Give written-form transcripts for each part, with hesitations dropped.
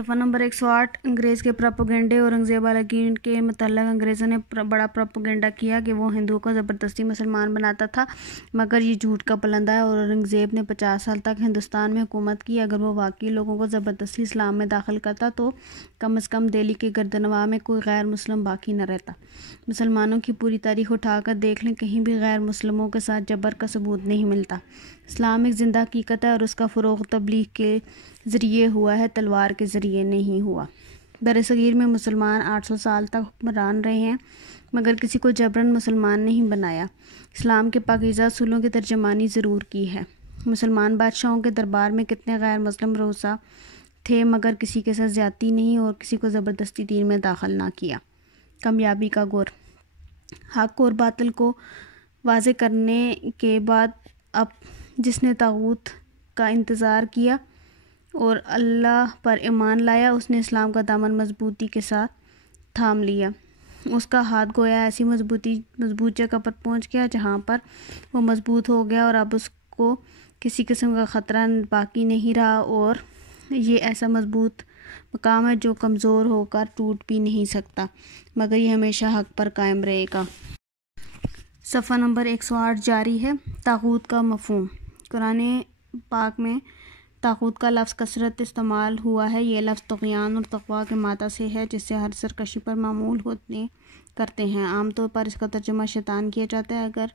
صفحہ نمبر 108 انگریز کے پروپیگنڈے اور اورنگزیب علیگین کے متعلق انگریزوں نے بڑا پروپیگنڈا کیا کہ وہ ہندوؤں کو زبردستی مسلمان بناتا تھا، مگر یہ جھوٹ کا پلندہ ہے اور اورنگزیب نے 50 سال تک ہندوستان میں حکومت کی۔ اگر وہ واقعی لوگوں کو زبردستی اسلام میں داخل کرتا تو کم از کم دہلی کے گردنواں میں کوئی غیر مسلم باقی نہ رہتا۔ مسلمانوں کی پوری تاریخ اٹھا کر دیکھ لیں، کہیں بھی غیر مسلموں کے ساتھ جبر کا ثبوت نہیں ملتا۔ اسلام ایک زندہ حقیقت ہے اور اس کا فروغ تبلیغ کے ذریعے ہوا ہے، تلوار کے ذریعے نہیں ہوا۔ برصغیر میں مسلمان 800 سال تک حکمران رہے ہیں، مگر کسی کو جبراً مسلمان نہیں بنایا۔ اسلام کے پاکیزہ اصولوں کی ترجمانی ضرور کی ہے۔ مسلمان بادشاہوں کے دربار میں کتنے غیر مسلم رؤسا تھے، مگر کسی کے ساتھ زیادتی نہیں اور کسی کو زبردستی دین میں داخل نہ کیا۔ کامیابی کا گور۔ حق اور باطل کو واضح کرنے کے بعد اب جس نے طاغوت کا انتظار کیا اور اللہ پر ایمان لایا، اس نے اسلام کا دامن مضبوطی کے ساتھ تھام لیا۔ اس کا ہاتھ گویا ایسی مضبوط جگہ پر پہنچ گیا جہاں پر وہ مضبوط ہو گیا اور اب اس کو کسی قسم کا خطرہ باقی نہیں رہا، اور یہ ایسا مضبوط مقام ہے جو کمزور ہو کر ٹوٹ بھی نہیں سکتا، مگر یہ ہمیشہ حق پر قائم رہے گا۔ صفحہ نمبر 108 جاری ہے۔ طاغوت کا مفہوم۔ قرآن پاک میں طاغوت کا لفظ کثرت استعمال ہوا ہے۔ یہ لفظ طغیان اور تقویٰ کے مادا سے ہے، جس سے ہر سرکشی پر معمول کرتے ہیں۔ عام طور پر اس کا ترجمہ شیطان کیا جاتا ہے،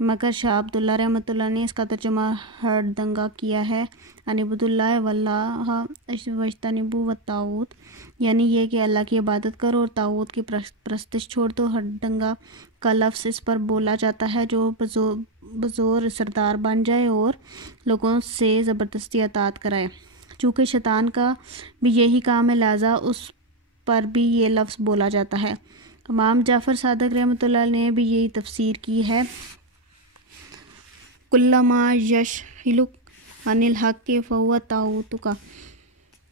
مگر شاہ عبداللہ رحمۃ اللہ نے اس کا ترجمہ ہڑدنگا کیا ہے، انعبدوا اللہ واللہ واجتنبوا الطاغوت، یعنی یہ کہ اللہ کی عبادت کرو اور طاغوت کی پرستش چھوڑ دو۔ ہڑدنگا کا لفظ اس پر بولا جاتا ہے جو بزور سردار بن جائے اور لوگوں سے زبردستی اطاعت کرائے۔ چونکہ شیطان کا بھی یہی کام ہے، لہذا اس پر بھی یہ لفظ بولا جاتا ہے۔ امام جعفر صادق رحمۃ اللہ نے بھی یہی تفسیر کی ہے۔ کل ما یشغلک عن الحق فہو طاغوتک،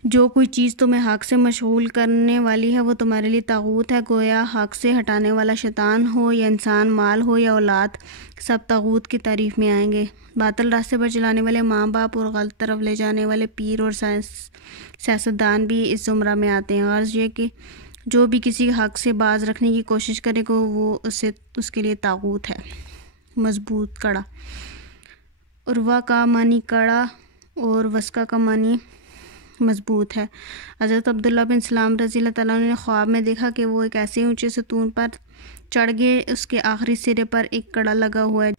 جو کوئی چیز تمہیں حق سے مشغول کرنے والی ہے وہ تمہارے لیے طاغوت ہے۔ گویا حق سے ہٹانے والا شیطان ہو یا انسان، مال ہو یا اولاد، سب طاغوت کی تعریف میں آئیں گے۔ باطل راستے پر چلانے والے ماں باپ اور غلط طرف لے جانے والے پیر اور سیاستدان بھی اس زمرہ میں آتے ہیں۔ غرض یہ کہ جو بھی کسی حق سے باز رکھنے کی کوشش کرے گا وہ اس کے لیے طاغوت ہے۔ مضبوط کڑا۔ عروہ کا معنی کڑا اور وثقہ کا معنی مضبوط ہے۔ حضرت عبداللہ بن سلام رضی اللہ تعالیٰ عنہ نے خواب میں دیکھا کہ وہ ایک ایسے اونچے ستون پر چڑھ گئے، اس کے آخری سرے پر ایک کڑا لگا ہوا ہے۔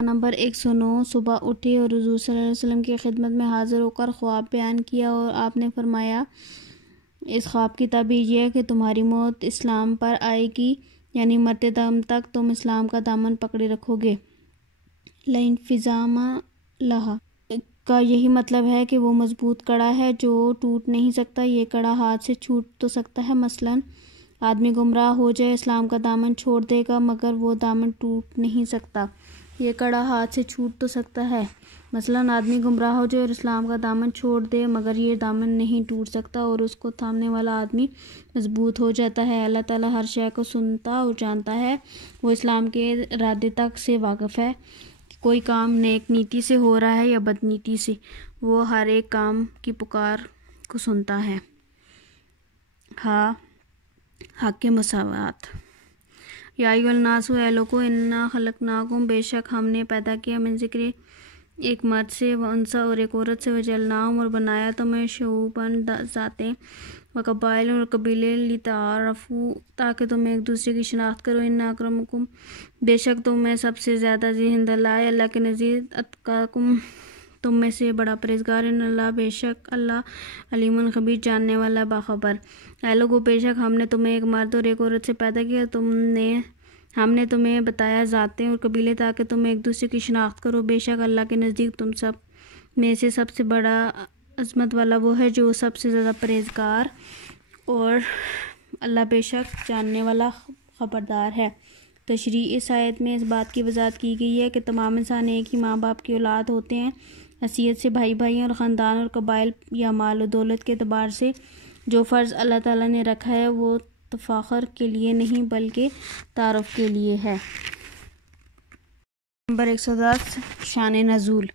نمبر 109 صبح اٹھے اور حضور صلی اللہ علیہ وسلم کی خدمت میں حاضر ہو کر خواب بیان کیا اور آپ نے فرمایا، اس خواب کی تعبیر یہ ہے کہ تمہاری موت اسلام پر آئے گی، یعنی مرتے دم تک تم اسلام کا دامن پکڑے رکھو گے۔ لانفصام لہا کا یہی مطلب ہے کہ وہ مضبوط کڑا ہے جو ٹوٹ نہیں سکتا۔ یہ کڑا ہاتھ سے چھوٹ تو سکتا ہے، مثلاً آدمی گمراہ ہو جائے، اسلام کا دامن چھوڑ دے گا مگر وہ دامن ٹوٹ نہیں سکتا۔ یہ کڑا ہاتھ سے چھوٹ تو سکتا ہے، مثلاً آدمی گمراہ ہو جائے اور اسلام کا دامن چھوڑ دے مگر یہ دامن نہیں ٹوٹ سکتا اور اس کو تھامنے والا آدمی مضبوط ہو جاتا ہے۔ اللہ تعالیٰ ہر شے کو سنتا اور جانتا ہے، وہ اسلام کے ارادے تک سے واقف ہے کہ کوئی کام نیک نیتی سے ہو رہا ہے یا بد نیتی سے، وہ ہر ایک کام کی پکار کو سنتا ہے۔ حق کے مساوات۔ یا ایھا الناس، اے لوگو، انا خلقناکم، بے شک ہم نے پیدا کیا، من ذکر، ایک مرد سے، و انثی، اور ایک عورت سے، وجعلناکم، اور بنایا تمہیں، شعوباً، ذاتیں، و قبائل، اور قبیلے، لتعارفوا، تاکہ تم ایک دوسرے کی شناخت کرو۔ ان اکرمکم، بے شک تم میں سب سے زیادہ عند اللہ، اللہ کے نزدیک، اتقاکم، تم میں سے بڑا پرہیزگار، ان اللہ، بے شک اللہ، علیم خبیر، جاننے والا، باخبر۔ اے لوگو، بے شک ہم نے تمہیں ایک مرد اور ایک عورت سے پیدا کیا، ہم نے تمہیں بتایا ذاتیں اور قبیلے تاکہ تم ایک دوسرے کی شناخت کرو۔ بے شک اللہ کے نزدیک تم سب میں سے سب سے بڑا عظمت والا وہ ہے جو سب سے زیادہ پرہیزگار، اور اللہ بے شک جاننے والا، خبردار ہے۔ تشریح۔ اس آیت میں اس بات کی وضاحت کی گئی ہے کہ تمام انسان ایک ہی ماں باپ کی اولاد ہوتے ہیں۔ حیثیت سے بھائی بھائی اور خاندان اور قبائل یا مال و دولت کے اعتبار سے جو فرض اللہ تعالیٰ نے رکھا ہے وہ تفاخر کے لیے نہیں بلکہ تعارف کے لیے ہے۔ نمبر 110 شان نزول۔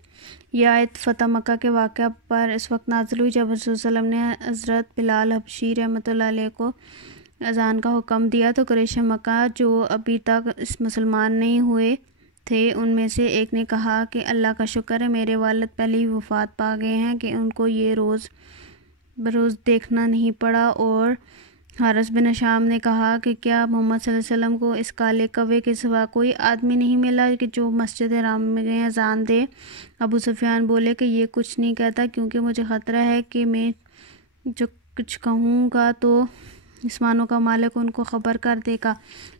یہ آیت فتح مکہ کے واقعہ پر اس وقت نازل ہوئی جب رسول صلی اللہ علیہ وسلم نے حضرت بلال حبشی رحمۃ اللہ علیہ کو اذان کا حکم دیا تو قریش مکہ جو ابھی تک اس مسلمان نہیں ہوئے تھے ان میں سے ایک نے کہا کہ اللہ کا شکر ہے میرے والد پہلے ہی وفات پا گئے ہیں کہ ان کو یہ روز بروز دیکھنا نہیں پڑا، اور حارث بن ہشام نے کہا کہ کیا محمد صلی اللہ علیہ وسلم کو اس کالے کوے کے سوا کوئی آدمی نہیں ملا کہ جو مسجد حرام میں گئے اذان دے؟ ابو سفیان بولے کہ یہ کچھ نہیں کہتا کیونکہ مجھے خطرہ ہے کہ میں جو کچھ کہوں گا تو آسمانوں کا مالک ان کو خبر کر دے گا۔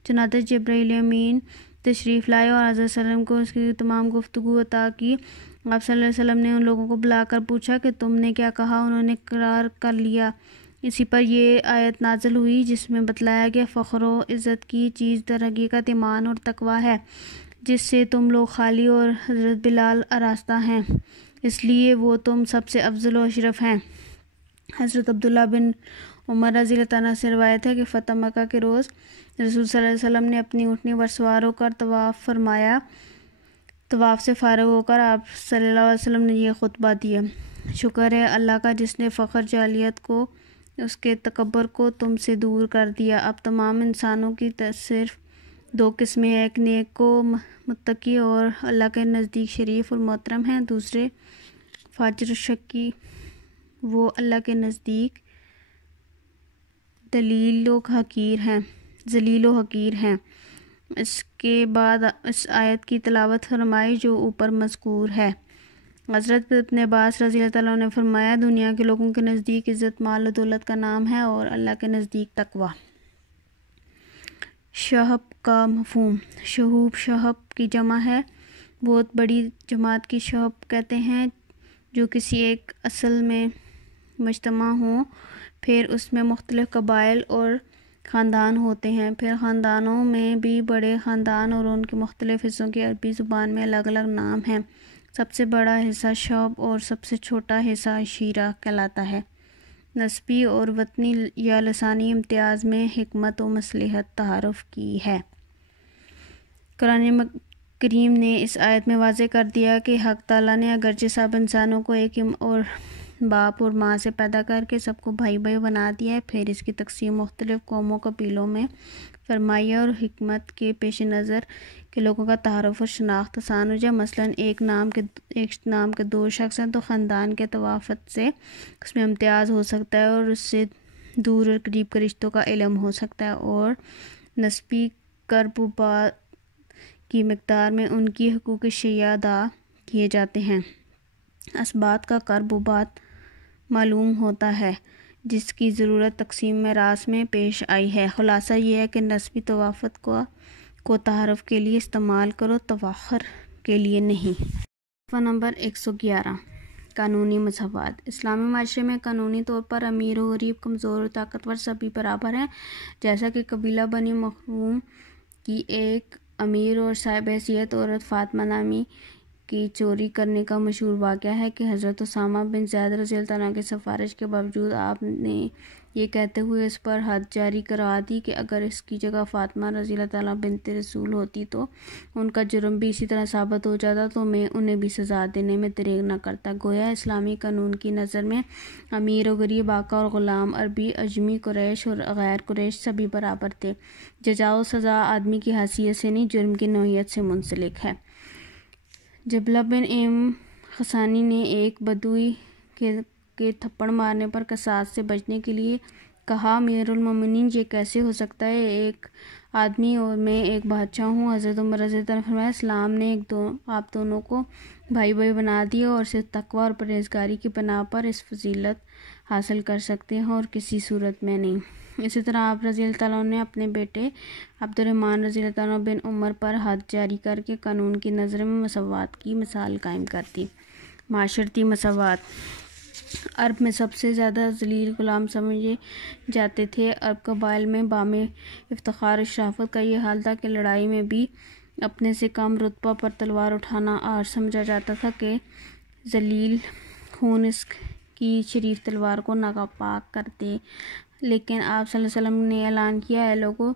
چنانچہ جبرائیل امین تشریف لائے اور حضرت صلی اللہ علیہ وسلم کو اس کی تمام گفتگو عطا کی۔ آپ صلی اللہ علیہ وسلم نے ان لوگوں کو بلا کر پوچھا کہ تم نے کیا کہا؟ انہوں نے اقرار کر لیا۔ اسی پر یہ آیت نازل ہوئی جس میں بتلایا گیا فخر و عزت کی چیز در حقیقت ایمان اور تقویٰ ہے جس سے تم لوگ خالی اور حضرت بلال آراستہ ہیں، اس لیے وہ تم سب سے افضل و اشرف ہیں۔ حضرت عبداللہ بن عمر رضی اللہ تعالیٰ سے روایت ہے کہ فتح مکہ کے روز رسول صلی اللہ علیہ وسلم نے اپنی اونٹنی پر سوار ہو کر طواف فرمایا۔ طواف سے فارغ ہو کر آپ صلی اللہ علیہ وسلم نے یہ خطبہ دیا: شکر ہے اللہ کا جس نے فخر جاہلیت کو اس کے تکبر کو تم سے دور کر دیا۔ اب تمام انسانوں کی صرف دو قسمیں، ایک نیک و متقی اور اللہ کے نزدیک شریف اور محترم ہیں، دوسرے فاجر و شقی، وہ اللہ کے نزدیک ذلیل و حقیر ہیں۔ اس کے بعد اس آیت کی تلاوت فرمائی جو اوپر مذکور ہے۔ حضرت ابن عباس رضی اللہ تعالیٰ عنہ نے فرمایا دنیا کے لوگوں کے نزدیک عزت مال و دولت کا نام ہے اور اللہ کے نزدیک تقویٰ۔ شہب کا مفہوم: شہوب شہب کی جمع ہے، بہت بڑی جماعت کی شہب کہتے ہیں جو کسی ایک اصل میں مجتمع ہوں، پھر اس میں مختلف قبائل اور خاندان ہوتے ہیں، پھر خاندانوں میں بھی بڑے خاندان اور ان کے مختلف حصوں کے عربی زبان میں الگ الگ نام ہیں۔ سب سے بڑا حصہ شعب اور سب سے چھوٹا حصہ عشیرہ کہلاتا ہے۔ نسبی اور وطنی یا لسانی امتیاز میں حکمت و مصلحت تعارف کی ہے۔ قرآن کریم نے اس آیت میں واضح کر دیا کہ حق تعالیٰ نے اگرچہ سب انسانوں کو ایک اور باپ اور ماں سے پیدا کر کے سب کو بھائی بھائی بنا دیا ہے، پھر اس کی تقسیم مختلف قوموں قبیلوں میں فرمائی ہے اور حکمت کے پیش نظر کہ لوگوں کا تعارف اور شناخت آسان ہو جائے۔ مثلاً ایک نام کے دو شخص ہیں تو خاندان کے توافت سے اس میں امتیاز ہو سکتا ہے اور اس سے دور اور قریب کے رشتوں کا علم ہو سکتا ہے، اور نسبی قرب و بعد کی مقدار میں ان کی حقوق شرعیہ ادا کیے جاتے ہیں۔ اسباط کا قرب و بعد معلوم ہوتا ہے جس کی ضرورت تقسیم میراث میں پیش آئی ہے۔ خلاصہ یہ ہے کہ نسبی توافت کو تعارف کے لیے استعمال کرو، تفاخر کے لیے نہیں۔ صفحہ نمبر 111۔ قانونی مساوات۔ اسلامی معاشرے میں قانونی طور پر امیر و غریب، کمزور اور طاقتور سبھی برابر ہیں، جیسا کہ قبیلہ بنی مخزوم کی ایک امیر اور صاحب حیثیت عورت فاطمہ نامی کی چوری کرنے کا مشہور واقعہ ہے کہ حضرت اسامہ بن زید رضی اللہ عنہ کی سفارش کے باوجود آپ نے یہ کہتے ہوئے اس پر حد جاری کرا دی کہ اگر اس کی جگہ فاطمہ رضی اللہ عنہ بنت رسول ہوتی تو ان کا جرم بھی اسی طرح ثابت ہو جاتا تو میں انہیں بھی سزا دینے میں دریغ نہ کرتا۔ گویا اسلامی قانون کی نظر میں امیر و غریب، آقا اور غلام، عربی، عجمی، قریش اور غیر قریش سبھی برابر تھے۔ جزا و سزا آدمی کی حیثیت سے نہیں، جرم کی نوعیت سے منسلک ہے۔ جبلہ بن خسانی نے ایک بدوی کے تھپڑ مارنے پر قصاص سے بچنے کے لیے کہا: امیر المومنین، یہ کیسے ہو سکتا ہے؟ ایک آدمی اور میں ایک بادشاہ ہوں۔ حضرت عمر رضی اللہ عنہ نے فرمایا: اسلام نے آپ دونوں کو بھائی بھائی بنا دیا اور صرف تقویٰ اور پرہیزگاری کی بنا پر اس فضیلت حاصل کر سکتے ہیں اور کسی صورت میں نہیں۔ اسی طرح آپ رضی اللہ تعالیٰ نے اپنے بیٹے عبد الرحمن رضی اللہ تعالیٰ بن عمر پر حد جاری کر کے قانون کی نظر میں مساوات کی مثال قائم کر دی۔ معاشرتی مساوات۔ عرب میں سب سے زیادہ ذلیل غلام سمجھے جاتے تھے۔ عرب قبائل میں بام افتخار و شرافت کا یہ حال تھا کہ لڑائی میں بھی اپنے سے کم رتبہ پر تلوار اٹھانا عار سمجھا جاتا تھا کہ ذلیل خون اس کی شریف تلوار کو ناپاک کر دے۔ لیکن آپ صلی اللہ علیہ وسلم نے اعلان کیا: اے لوگو،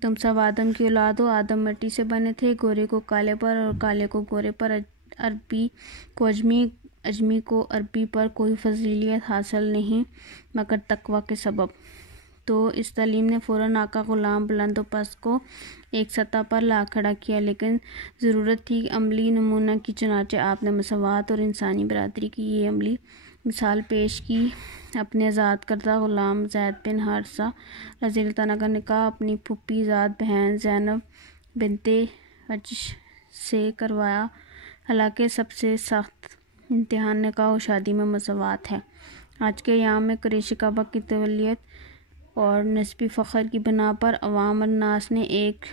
تم سب آدم کی اولاد ہو، آدم مٹی سے بنے تھے، گورے کو کالے پر اور کالے کو گورے پر، عربی کو عجمی اجمی کو عربی پر کوئی فضیلت حاصل نہیں مگر تقوی کے سبب، تو اس تعلیم نے فوراً آقا غلام بلند و پست کو ایک سطح پر لا کھڑا کیا، لیکن ضرورت تھی عملی نمونہ کی، چنانچہ آپ نے مساوات اور انسانی برادری کی یہ عملی مثال پیش کی۔ اپنے آزاد کردہ غلام زید بن حارثہ رضی اللہ عنہ کا نکاح اپنی پھوپھی زاد بہن زینب بنت جحش سے کروایا۔ حالانکہ سب سے سخت امتحان نکاح و شادی میں مساوات ہے۔ آج کے ایام میں قریش کعبہ کی طویلیت اور نسبی فخر کی بنا پر عوام الناس نے ایک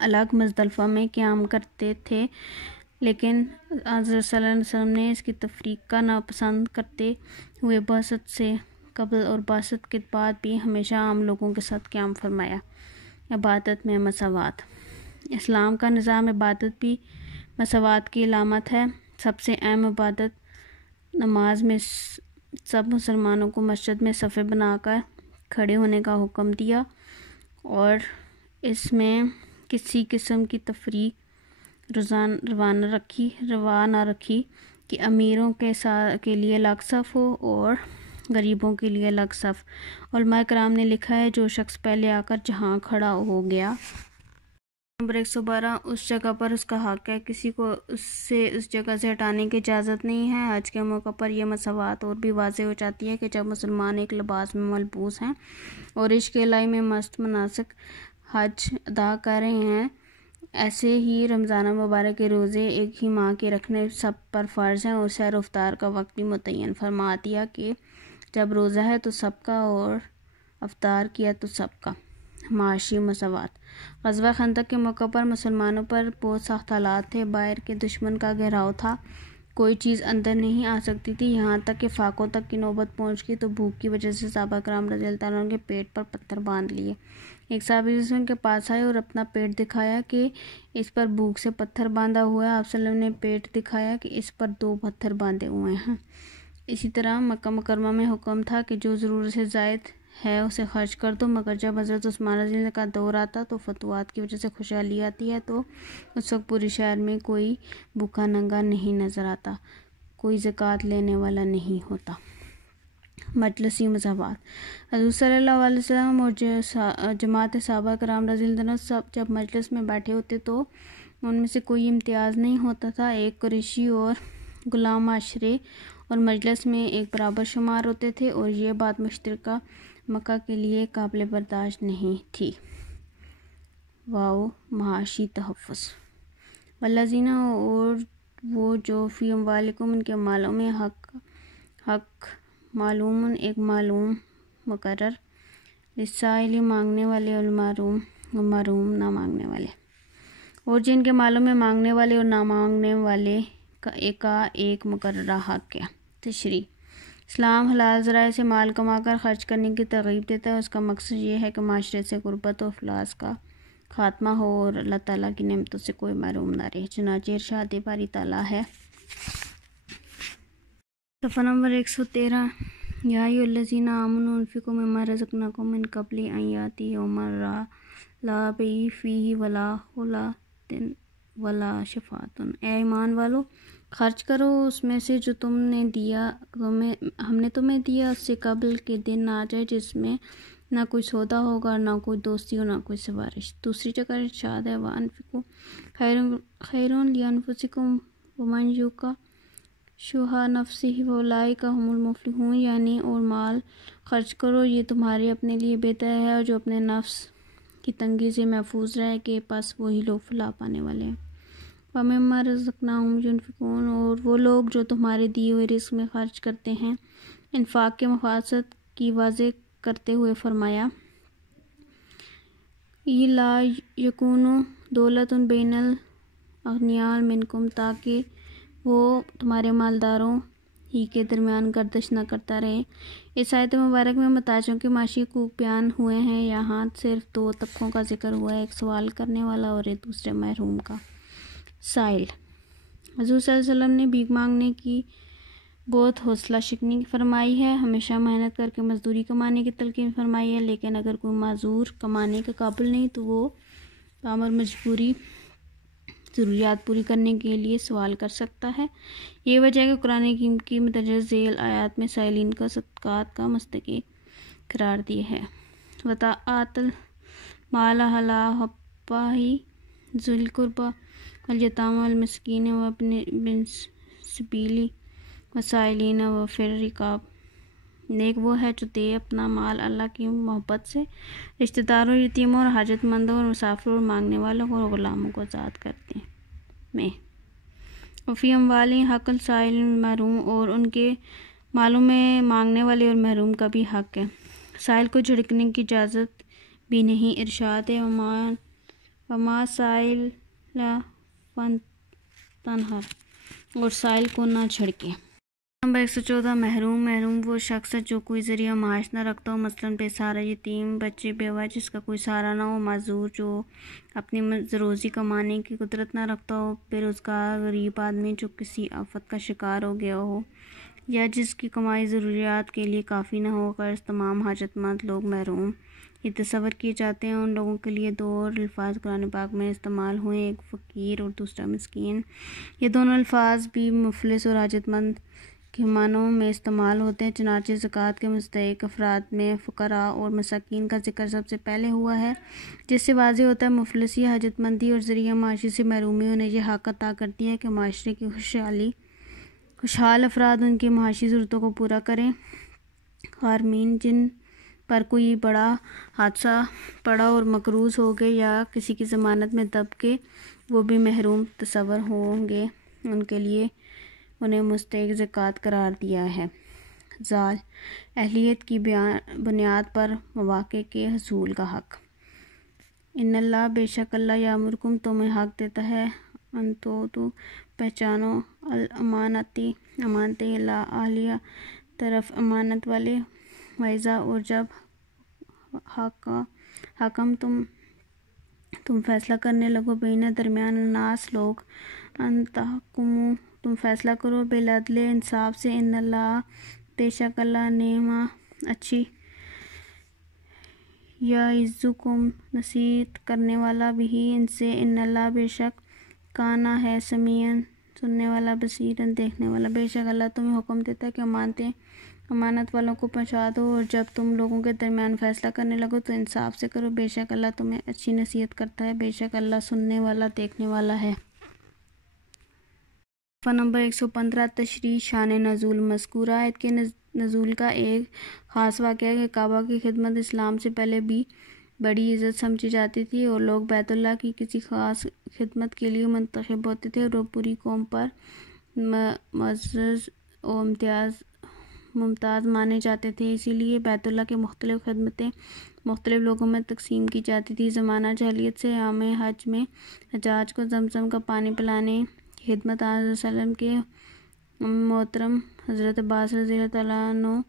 الگ مزدلفہ میں قیام کرتے تھے، لیکن حضرت صلی اللہ علیہ وسلم نے اس کی تفریق کا ناپسند کرتے ہوئے بعثت سے قبل اور بعثت کے بعد بھی ہمیشہ عام لوگوں کے ساتھ قیام فرمایا۔ عبادت میں مساوات۔ اسلام کا نظام عبادت بھی مساوات کی علامت ہے۔ سب سے اہم عبادت نماز میں سب مسلمانوں کو مسجد میں صفیں بنا کر کھڑے ہونے کا حکم دیا اور اس میں کسی قسم کی تفریق روا نہ رکھی کہ امیروں کے لیے الگ صف ہو اور غریبوں کے لیے الگ صف۔ علماء کرام نے لکھا ہے جو شخص پہلے آ کر جہاں کھڑا ہو گیا نمبر 112 اس جگہ پر اس کا حق ہے، کسی کو اس جگہ سے ہٹانے کی اجازت نہیں ہے۔ آج کے موقع پر یہ مساوات اور بھی واضح ہو جاتی ہے کہ جب مسلمان ایک لباس میں ملبوس ہیں اور عشق الہی میں مست مناسک حج ادا کر رہے ہیں، ایسے ہی رمضان مبارک کے روزے ایک ہی ماہ کے رکھنے سب پر فرض ہیں، اور سحر و افطار کا وقت بھی متعین فرما دیا کہ جب روزہ ہے تو سب کا اور افطار کیا تو سب کا۔ معاشی مساوات۔ غزوہ خندق کے موقع پر مسلمانوں پر بہت سخت حالات تھے، باہر کے دشمن کا گھیراؤ تھا، کوئی چیز اندر نہیں آ سکتی تھی، یہاں تک کہ فاقوں تک کی نوبت پہنچ گئی تو بھوک کی وجہ سے صحابہ کرام رضی اللہ عنہ کے پیٹ پر پتھر باندھ لیے۔ ایک صحابی ان کے پاس آئے اور اپنا پیٹ دکھایا کہ اس پر بھوک سے پتھر باندھا ہوا ہے۔ آپ صلی اللہ علیہ وسلم نے پیٹ دکھایا کہ اس پر 2 پتھر باندھے ہوئے ہیں۔ اسی طرح مکہ مکرمہ میں حکم تھا کہ جو ضرورت سے زائد ہے اسے خرچ کر دو، مگر جب حضرت عثمان رضی اللہ عنہ کا دور آتا تو فتوحات کی وجہ سے خوشحالی آتی ہے، تو اس وقت پورے شہر میں کوئی بھوکا ننگا نہیں نظر آتا، کوئی زکوٰۃ لینے والا نہیں ہوتا۔ مجلسی مساوات۔ حضور صلی اللہ علیہ وسلم اور جماعت صحابہ کرام رضی اللہ عنہ سب جب مجلس میں بیٹھے ہوتے تو ان میں سے کوئی امتیاز نہیں ہوتا تھا، ایک قریشی اور غلام معاشرے اور مجلس میں ایک برابر شمار ہوتے تھے، اور یہ بات مشترکہ مکہ کے لیے قابل برداشت نہیں تھی۔ واو معاشی تحفظ۔ والذین اور وہ جو فی اموالکم ان کے مالوں میں حق معلوم ایک معلوم مقرر، للسائل مانگنے والے والمحروم نہ مانگنے والے، اور جن کے مالوں میں مانگنے والے اور نہ مانگنے والے کا ایک مقررہ حق ہے۔ تشریح۔ اسلام حلال ذرائع سے مال کما کر خرچ کرنے کی ترغیب دیتا ہے، اس کا مقصد یہ ہے کہ معاشرے سے غربت و افلاس کا خاتمہ ہو اور اللہ تعالیٰ کی نعمتوں سے کوئی محروم نہ رہے، چنانچہ ارشاد باری تعالیٰ ہے۔ صفحہ نمبر 113 یا ایھا الذین آمنوا انفقوا مما رزقناکم من قبل ان یأتی یوم لا بیع فیہ ولا خلۃ ولا شفاعۃ۔ اے ایمان والو، خرچ کرو اس میں سے جو ہم نے تمہیں دیا اس سے قبل کہ دن آ جائے جس میں نہ کوئی سودا ہوگا اور نہ کوئی دوستی اور نہ کوئی سفارش۔ دوسری جگہ ارشاد ہے وَأَنفِقُوا خَيْرٌ لِأَنفُسِكُمْ وَمَن یوق شُحَّ نَفْسِهِ فَأُولَٰئِکَ هُمُ الْمُفْلِحُونَ، یعنی اور مال خرچ کرو یہ تمہارے اپنے لیے بہتر ہے، اور جو اپنے نفس کی تنگی سے محفوظ رہے کہ پس وہی لوگ فلاح پانے والے ہیں۔ وَمِمَّا رَزَقْنَاهُمْ يُنفِقُونَ، اور وہ لوگ جو تمہارے دیے ہوئے رزق میں خرچ کرتے ہیں۔ انفاق کے مقاصد کی واضح کرتے ہوئے فرمایا لا یکون دولت بین الاغنیاء منکم، تاکہ وہ تمہارے مالداروں ہی کے درمیان گردش نہ کرتا رہے۔ اس آیت مبارک میں محتاجوں کے معاشی حقوق بیان ہوئے ہیں، یہاں صرف 2 طبقوں کا ذکر ہوا ہے، ایک سوال کرنے والا اور ایک دوسرے محروم کا۔ سائل۔ حضور صلی اللہ علیہ وسلم نے بھیک مانگنے کی بہت حوصلہ شکنی فرمائی ہے، ہمیشہ محنت کر کے مزدوری کمانے کی تلقین فرمائی ہے، لیکن اگر کوئی معذور کمانے کے قابل نہیں تو وہ کام اور مجبوری ضروریات پوری کرنے کے لیے سوال کر سکتا ہے۔ یہ وجہ ہے کہ قرآن حکیم کی مندرجہ ذیل آیات میں سائلین کو صدقات کا مستحق قرار دیا ہے۔ وَآتَ الْمَالَ عَلَىٰ حُبِّهِ ذِوِي الْقُرْبَىٰ وَالْيَتَامَىٰ وَالْمَسَاكِينِ وَابْنِ السَّبِيلِ وَالسَّائِلِينَ وَفِي الرِّقَابِ۔ نیک وہ ہے جو دے اپنا مال اللہ کی محبت سے رشتہ داروں، یتیموں اور حاجت مندوں اور مسافروں اور مانگنے والوں اور غلاموں کو آزاد کرتے میں۔ وفی اموالہم حق السائل والمحروم، اور ان کے مالوں میں مانگنے والے اور محروم کا بھی حق ہے۔ سائل کو جھڑکنے کی اجازت بھی نہیں۔ ارشاد ہے وما سائل تنہر، اور سائل کو نہ جھڑکے۔ نمبر 114 محروم وہ شخص ہے جو کوئی ذریعہ معاش نہ رکھتا ہو، مثلاً بے سہارا یتیم، بچے، بیوہ جس کا کوئی سہارا نہ ہو، معذور جو اپنی روزی کمانے کی قدرت نہ رکھتا ہو، بے روزگار غریب آدمی جو کسی آفت کا شکار ہو گیا ہو یا جس کی کمائی ضروریات کے لیے کافی نہ ہو۔ غرض تمام حاجت مند لوگ محروم یہ تصور کیے جاتے ہیں۔ ان لوگوں کے لیے دو الفاظ قرآن پاک میں استعمال ہوئے، ایک فقیر اور دوسرا مسکین۔ یہ دونوں الفاظ بھی مفلس اور حاجت مند کے معنوں میں استعمال ہوتے ہیں، چنانچہ زکوٰۃ کے مستحق افراد میں فقراء اور مساکین کا ذکر سب سے پہلے ہوا ہے، جس سے واضح ہوتا ہے مفلسی، حاجت مندی اور ذریعہ معاشی سے محرومی انہیں یہ حق عطا کرتی ہے کہ معاشرے کی خوشحال افراد ان کی معاشی ضرورتوں کو پورا کریں۔ غارمین جن پر کوئی بڑا حادثہ پڑا اور مقروض ہو گئے یا کسی کی ضمانت میں دب گئے، وہ بھی محروم تصور ہوں گے، ان کے لیے انہیں مستحق زکوٰۃ قرار دیا ہے۔ ذال اہلیت کی بنیاد پر مواقع کے حصول کا حق۔ ان اللہ بے شک اللہ یامرکم تمہیں حق دیتا ہے ان تو پہچانو امانتیں الی اہلیہ طرف امانت والے، وَإِذَا اور جب حکم تم فیصلہ کرنے لگو بین درمیان الناس لوگ، ان تحکموا تم فیصلہ کرو بالعدل انصاف سے، ان اللہ بے شک اللہ نعم اچھی، یعظکم نصیحت کرنے والا بھی ان سے، ان اللہ بے شک کانا ہے سمیعاً سننے والا، بصیراً دیکھنے والا۔ بے شک اللہ تمہیں حکم دیتا ہے کہ امانت والوں کو پہنچا دو، اور جب تم لوگوں کے درمیان فیصلہ کرنے لگو تو انصاف سے کرو، بے شک اللہ تمہیں اچھی نصیحت کرتا ہے، بے شک اللہ سننے والا دیکھنے والا ہے۔ نمبر 115 تشریح شان نزول۔ مذکورہ آیت کے نزول کا ایک خاص واقعہ ہے کہ کعبہ کی خدمت اسلام سے پہلے بھی بڑی عزت سمجھی جاتی تھی، اور لوگ بیت اللہ کی کسی خاص خدمت کے لیے منتخب ہوتے تھے، اور وہ پوری قوم پر معزز و ممتاز مانے جاتے تھے۔ اسی لیے بیت اللہ کی مختلف خدمتیں مختلف لوگوں میں تقسیم کی جاتی تھی۔ زمانہ جاہلیت سے عام حج میں حجاج کو زمزم کا پانی پلانے کی خدمت آن حضرت صلی اللہ علیہ وسلم کے محترم حضرت عباس رضی اللہ تعالیٰ عنہ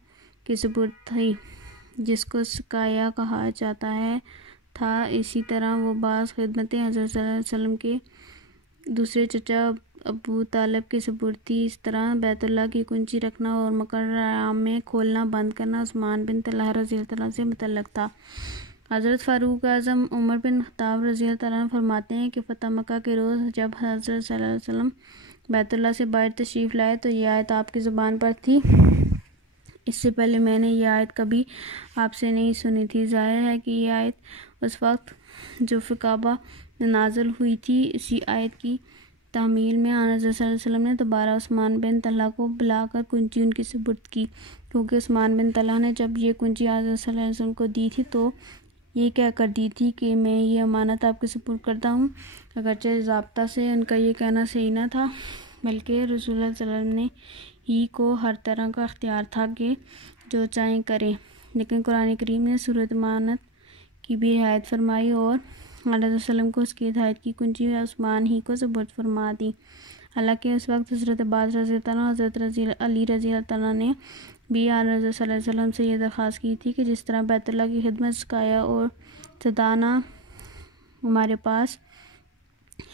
کی سپرد تھی، جس کو سقایا کہا جاتا تھا۔ اسی طرح وہ بعض خدمتیں حضرت صلی اللہ علیہ وسلم کے دوسرے چچا ابو طالب کی سپرد تھی۔ اس طرح بیت اللہ کی کنجی رکھنا اور مقررہ ایام میں کھولنا بند کرنا عثمان بن طلحہ رضی اللہ تعالیٰ سے متعلق تھا۔ حضرت فاروق اعظم عمر بن خطاب رضی اللہ تعالیٰ عنہ فرماتے ہیں کہ فتح مکہ کے روز جب حضرت صلی اللہ علیہ وسلم بیت اللہ سے باہر تشریف لائے تو یہ آیت آپ کی زبان پر تھی۔ اس سے پہلے میں نے یہ آیت کبھی آپ سے نہیں سنی تھی۔ ظاہر ہے کہ یہ آیت اس وقت جو فی کعبہ نازل ہوئی تھی۔ اسی آیت کی تعمیل میں آن حضرت صلی اللہ علیہ وسلم نے دوبارہ عثمان بن طلحہ کو بلا کر کنجی ان کی سپرد کی، کیونکہ عثمان بن طلحہ نے جب یہ کنجی حضرت صلی اللہ علیہ وسلم کو دی تھی تو یہ کہہ کر دی تھی کہ میں یہ امانت آپ کے سپرد کرتا ہوں۔ اگرچہ ضابطہ سے ان کا یہ کہنا صحیح نہ تھا، بلکہ رسول اللہ صلی اللہ علیہ وسلم نے ہی کو ہر طرح کا اختیار تھا کہ جو چاہیں کریں، لیکن قرآن کریم نے سورۃ امانت کی بھی رعایت فرمائی اور حضرت صلی اللہ علیہ وسلم کو اس کی ہدایت کی کنجی عثمان ہی کو سپرد فرما دی۔ حالانکہ اس وقت حضرت عباس رضی اللہ تعالیٰ حضرت علی رضی اللہ تعالیٰ نے بھی حضرت صلی اللہ علیہ وسلم سے یہ درخواست کی تھی کہ جس طرح بیت اللہ کی خدمت سقایا اور سدانہ ہمارے پاس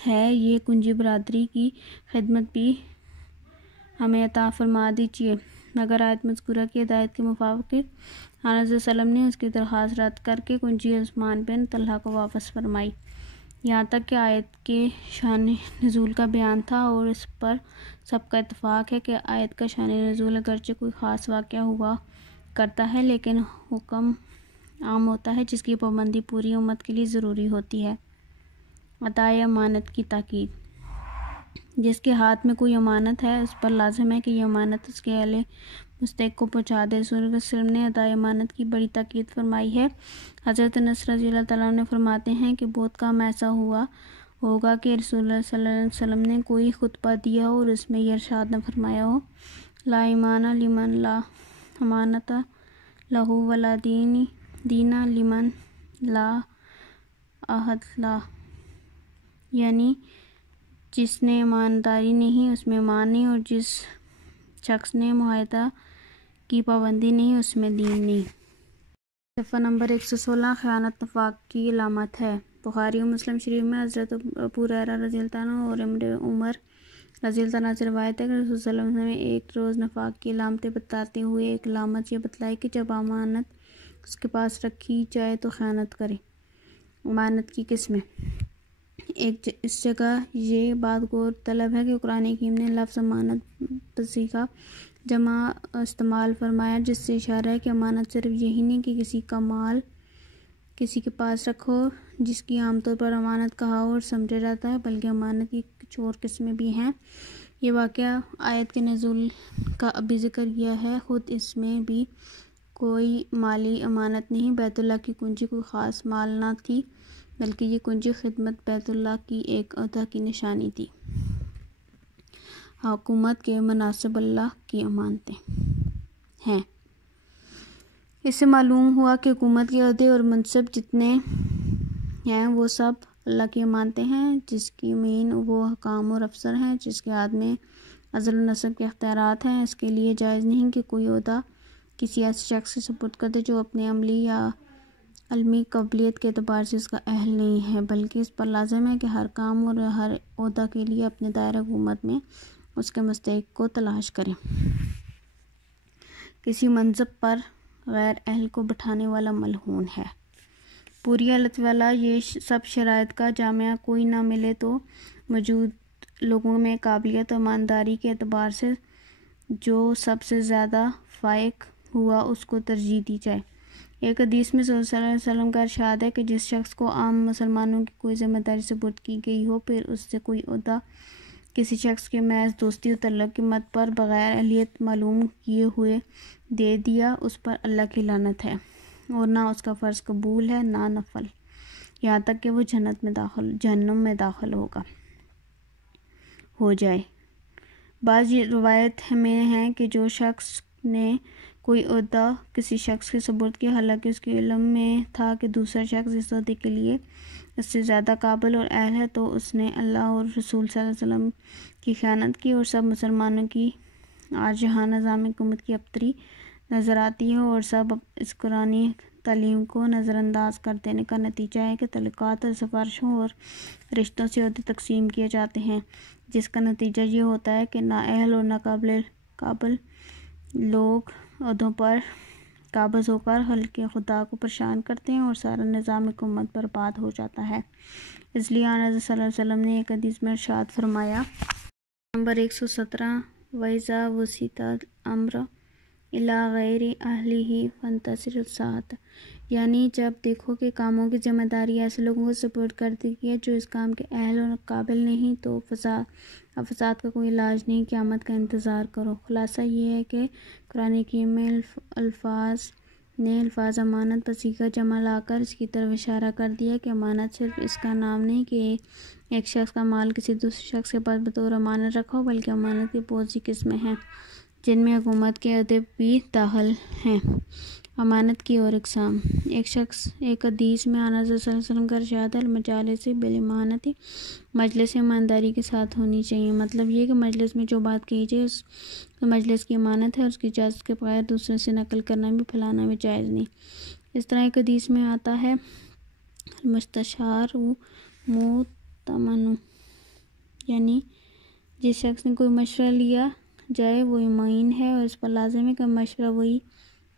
ہے، یہ کنجی برادری کی خدمت بھی ہمیں عطا فرما دیجیے۔ مگر آیت مذکورہ کی ہدایت کے موافق حضرت صلی اللہ علیہ وسلم نے اس کی درخواست رد کر کے کنجی عثمان بن طلحہ کو واپس فرمائی۔ یہاں تک کہ آیت کے شان نزول کا بیان تھا، اور اس پر سب کا اتفاق ہے کہ آیت کا شان نزول اگرچہ کوئی خاص واقعہ ہوا کرتا ہے لیکن حکم عام ہوتا ہے جس کی پابندی پوری امت کے لیے ضروری ہوتی ہے۔ عطائے امانت کی تاکید۔ جس کے ہاتھ میں کوئی امانت ہے اس پر لازم ہے کہ یہ امانت اس کے اہل مستحق کو پہنچا دے۔ رسول اللہ صلی اللہ علیہ وسلم نے ادائے امانت کی بڑی تاکید فرمائی ہے۔ حضرت انس رضی اللہ تعالیٰ عنہ فرماتے ہیں کہ بہت کم ایسا ہوگا کہ رسول اللہ صلی اللہ علیہ وسلم نے کوئی خطبہ دیا ہو اور اس میں یہ ارشاد نہ فرمایا ہو، لا ایمان لمن لا امانت لہ ولا دین لمن لا عہد لہ، یعنی جس نے ایمانداری نہیں اس میں ایمان نہیں، اور جس شخص نے معاہدہ کی پابندی نہیں اس میں دین نہیں۔ صفحہ نمبر 116 خیانت نفاق کی علامت ہے۔ بخاری و مسلم شریف میں حضرت ابو ہریرہ رضی اللہ عنہ اور ابن عمر رضی اللہ عنہ سے روایت ہے کہ رسول صلی اللہ علیہ وسلم نے ایک روز نفاق کی علامتیں بتاتے ہوئے ایک علامت یہ بتلائی کہ جب امانت اس کے پاس رکھی جائے تو خیانت کرے۔ امانت کی قسمیں۔ اس جگہ یہ بات غور طلب ہے کہ قرآن حکیم نے لفظ امانت بصیغہ جمع استعمال فرمایا، جس سے اشارہ ہے کہ امانت صرف یہی نہیں کہ کسی کا مال کسی کے پاس رکھو جس کی عام طور پر امانت کہا اور سمجھا جاتا ہے، بلکہ امانت کی کچھ اور قسمیں بھی ہیں۔ یہ واقعہ آیت کے نزول کا ابھی ذکر کیا ہے، خود اس میں بھی کوئی مالی امانت نہیں۔ بیت اللہ کی کنجی کوئی خاص مال نہ تھی، بلکہ یہ کنجی خدمت بیت اللہ کی ایک عہدہ کی نشانی تھی۔ حکومت کے مناصب اللہ کی امانتیں ہیں۔ اس سے معلوم ہوا کہ حکومت کے عہدے اور منصب جتنے ہیں وہ سب اللہ کی امانتیں ہیں، جس کی امین وہ حکام اور افسر ہیں جس کے ہاتھ میں عزل و نصب کے اختیارات ہیں۔ اس کے لیے جائز نہیں کہ کوئی عہدہ کسی ایسے شخص کے سپرد کر دے جو اپنے عملی یا علمی قابلیت کے اعتبار سے اس کا اہل نہیں ہے، بلکہ اس پر لازم ہے کہ ہر کام اور ہر عہدہ کے لیے اپنے دائرہ حکومت میں اس کے مستحق کو تلاش کریں۔ کسی منصب پر غیر اہل کو بٹھانے والا ملعون ہے۔ پوری حالت والا یہ سب شرائط کا جامعہ کوئی نہ ملے تو موجود لوگوں میں قابلیت اور ایمانداری کے اعتبار سے جو سب سے زیادہ فائق ہوا اس کو ترجیح دی جائے۔ ایک حدیث میں صلی اللہ علیہ وسلم کا ارشاد ہے کہ جس شخص کو عام مسلمانوں کی کوئی ذمہ داری سپرد کی گئی ہو پھر اس سے کوئی عہدہ کسی شخص کے محض دوستی و تعلق کی مد پر بغیر اہلیت معلوم کیے ہوئے دے دیا، اس پر اللہ کی لعنت ہے، اور نہ اس کا فرض قبول ہے نہ نفل، یہاں تک کہ وہ جہنم میں داخل ہو جائے۔ بعض روایت میں ہے کہ جو شخص نے کوئی عہدہ کسی شخص کے سپرد کیا حالانکہ اس کے علم میں تھا کہ دوسرا شخص اس عہدے کے لیے اس سے زیادہ قابل اور اہل ہے، تو اس نے اللہ اور رسول صلی اللہ علیہ وسلم کی خیانت کی اور سب مسلمانوں کی آج جہاں نظام حکومت کی ابتری نظر آتی ہے اور سب اس قرآنی تعلیم کو نظر انداز کر دینے کا نتیجہ ہے کہ تعلقات اور سفارشوں اور رشتوں سے عہدے تقسیم کیے جاتے ہیں، جس کا نتیجہ یہ ہوتا ہے کہ نااہل اور ناقابل لوگ عہدوں پر قابض ہو کر خلق خدا کو پریشان کرتے ہیں اور سارا نظام حکومت برباد ہو جاتا ہے۔ اس لیے آن حضرت صلی اللہ علیہ وسلم نے ایک حدیث میں ارشاد فرمایا، نمبر 117 وَإِذَا وُسِطَ الْأَمْرُ إِلَىٰ غَيْرِ أَهْلِهِ فَانتَظِرُوا السَّاعَةَ، یعنی جب دیکھو کہ کاموں کی ذمہ داری ایسے لوگوں کو سپرد کر دی گئی ہے جو اس کام کے اہل اور قابل نہیں، تو فساد کا کوئی علاج نہیں، قیامت کا انتظار کرو۔ خلاصہ یہ ہے کہ قرآن حکیم میں الفاظ امانت بصیغہ جمع لا کر اس کی طرف اشارہ کر دیا کہ امانت صرف اس کا نام نہیں کہ ایک شخص کا مال کسی دوسرے شخص کے پاس بطور امانت رکھا ہو، بلکہ امانت کی بہت سی قسمیں ہیں جن میں حکومت کے عہدے بھی داخل ہیں۔ امانت کی اور اقسام۔ ایک حدیث میں آن حضرت صلی اللہ علیہ وسلم کا ارشاد ہے، المجالس بالامانۃ، مجلس ایمانداری کے ساتھ ہونی چاہیے۔ مطلب یہ کہ مجلس میں جو بات کہی جائے اس مجلس کی امانت ہے اور اس کی اجازت کے بغیر دوسرے سے نقل کرنا بھی پھیلانا بھی جائز نہیں۔ اس طرح ایک حدیث میں آتا ہے، المستشار مؤتمن، یعنی جس شخص نے کوئی مشورہ لیا جائے وہ معین ہے اور اس پر لازم ہے کہ مشورہ وہی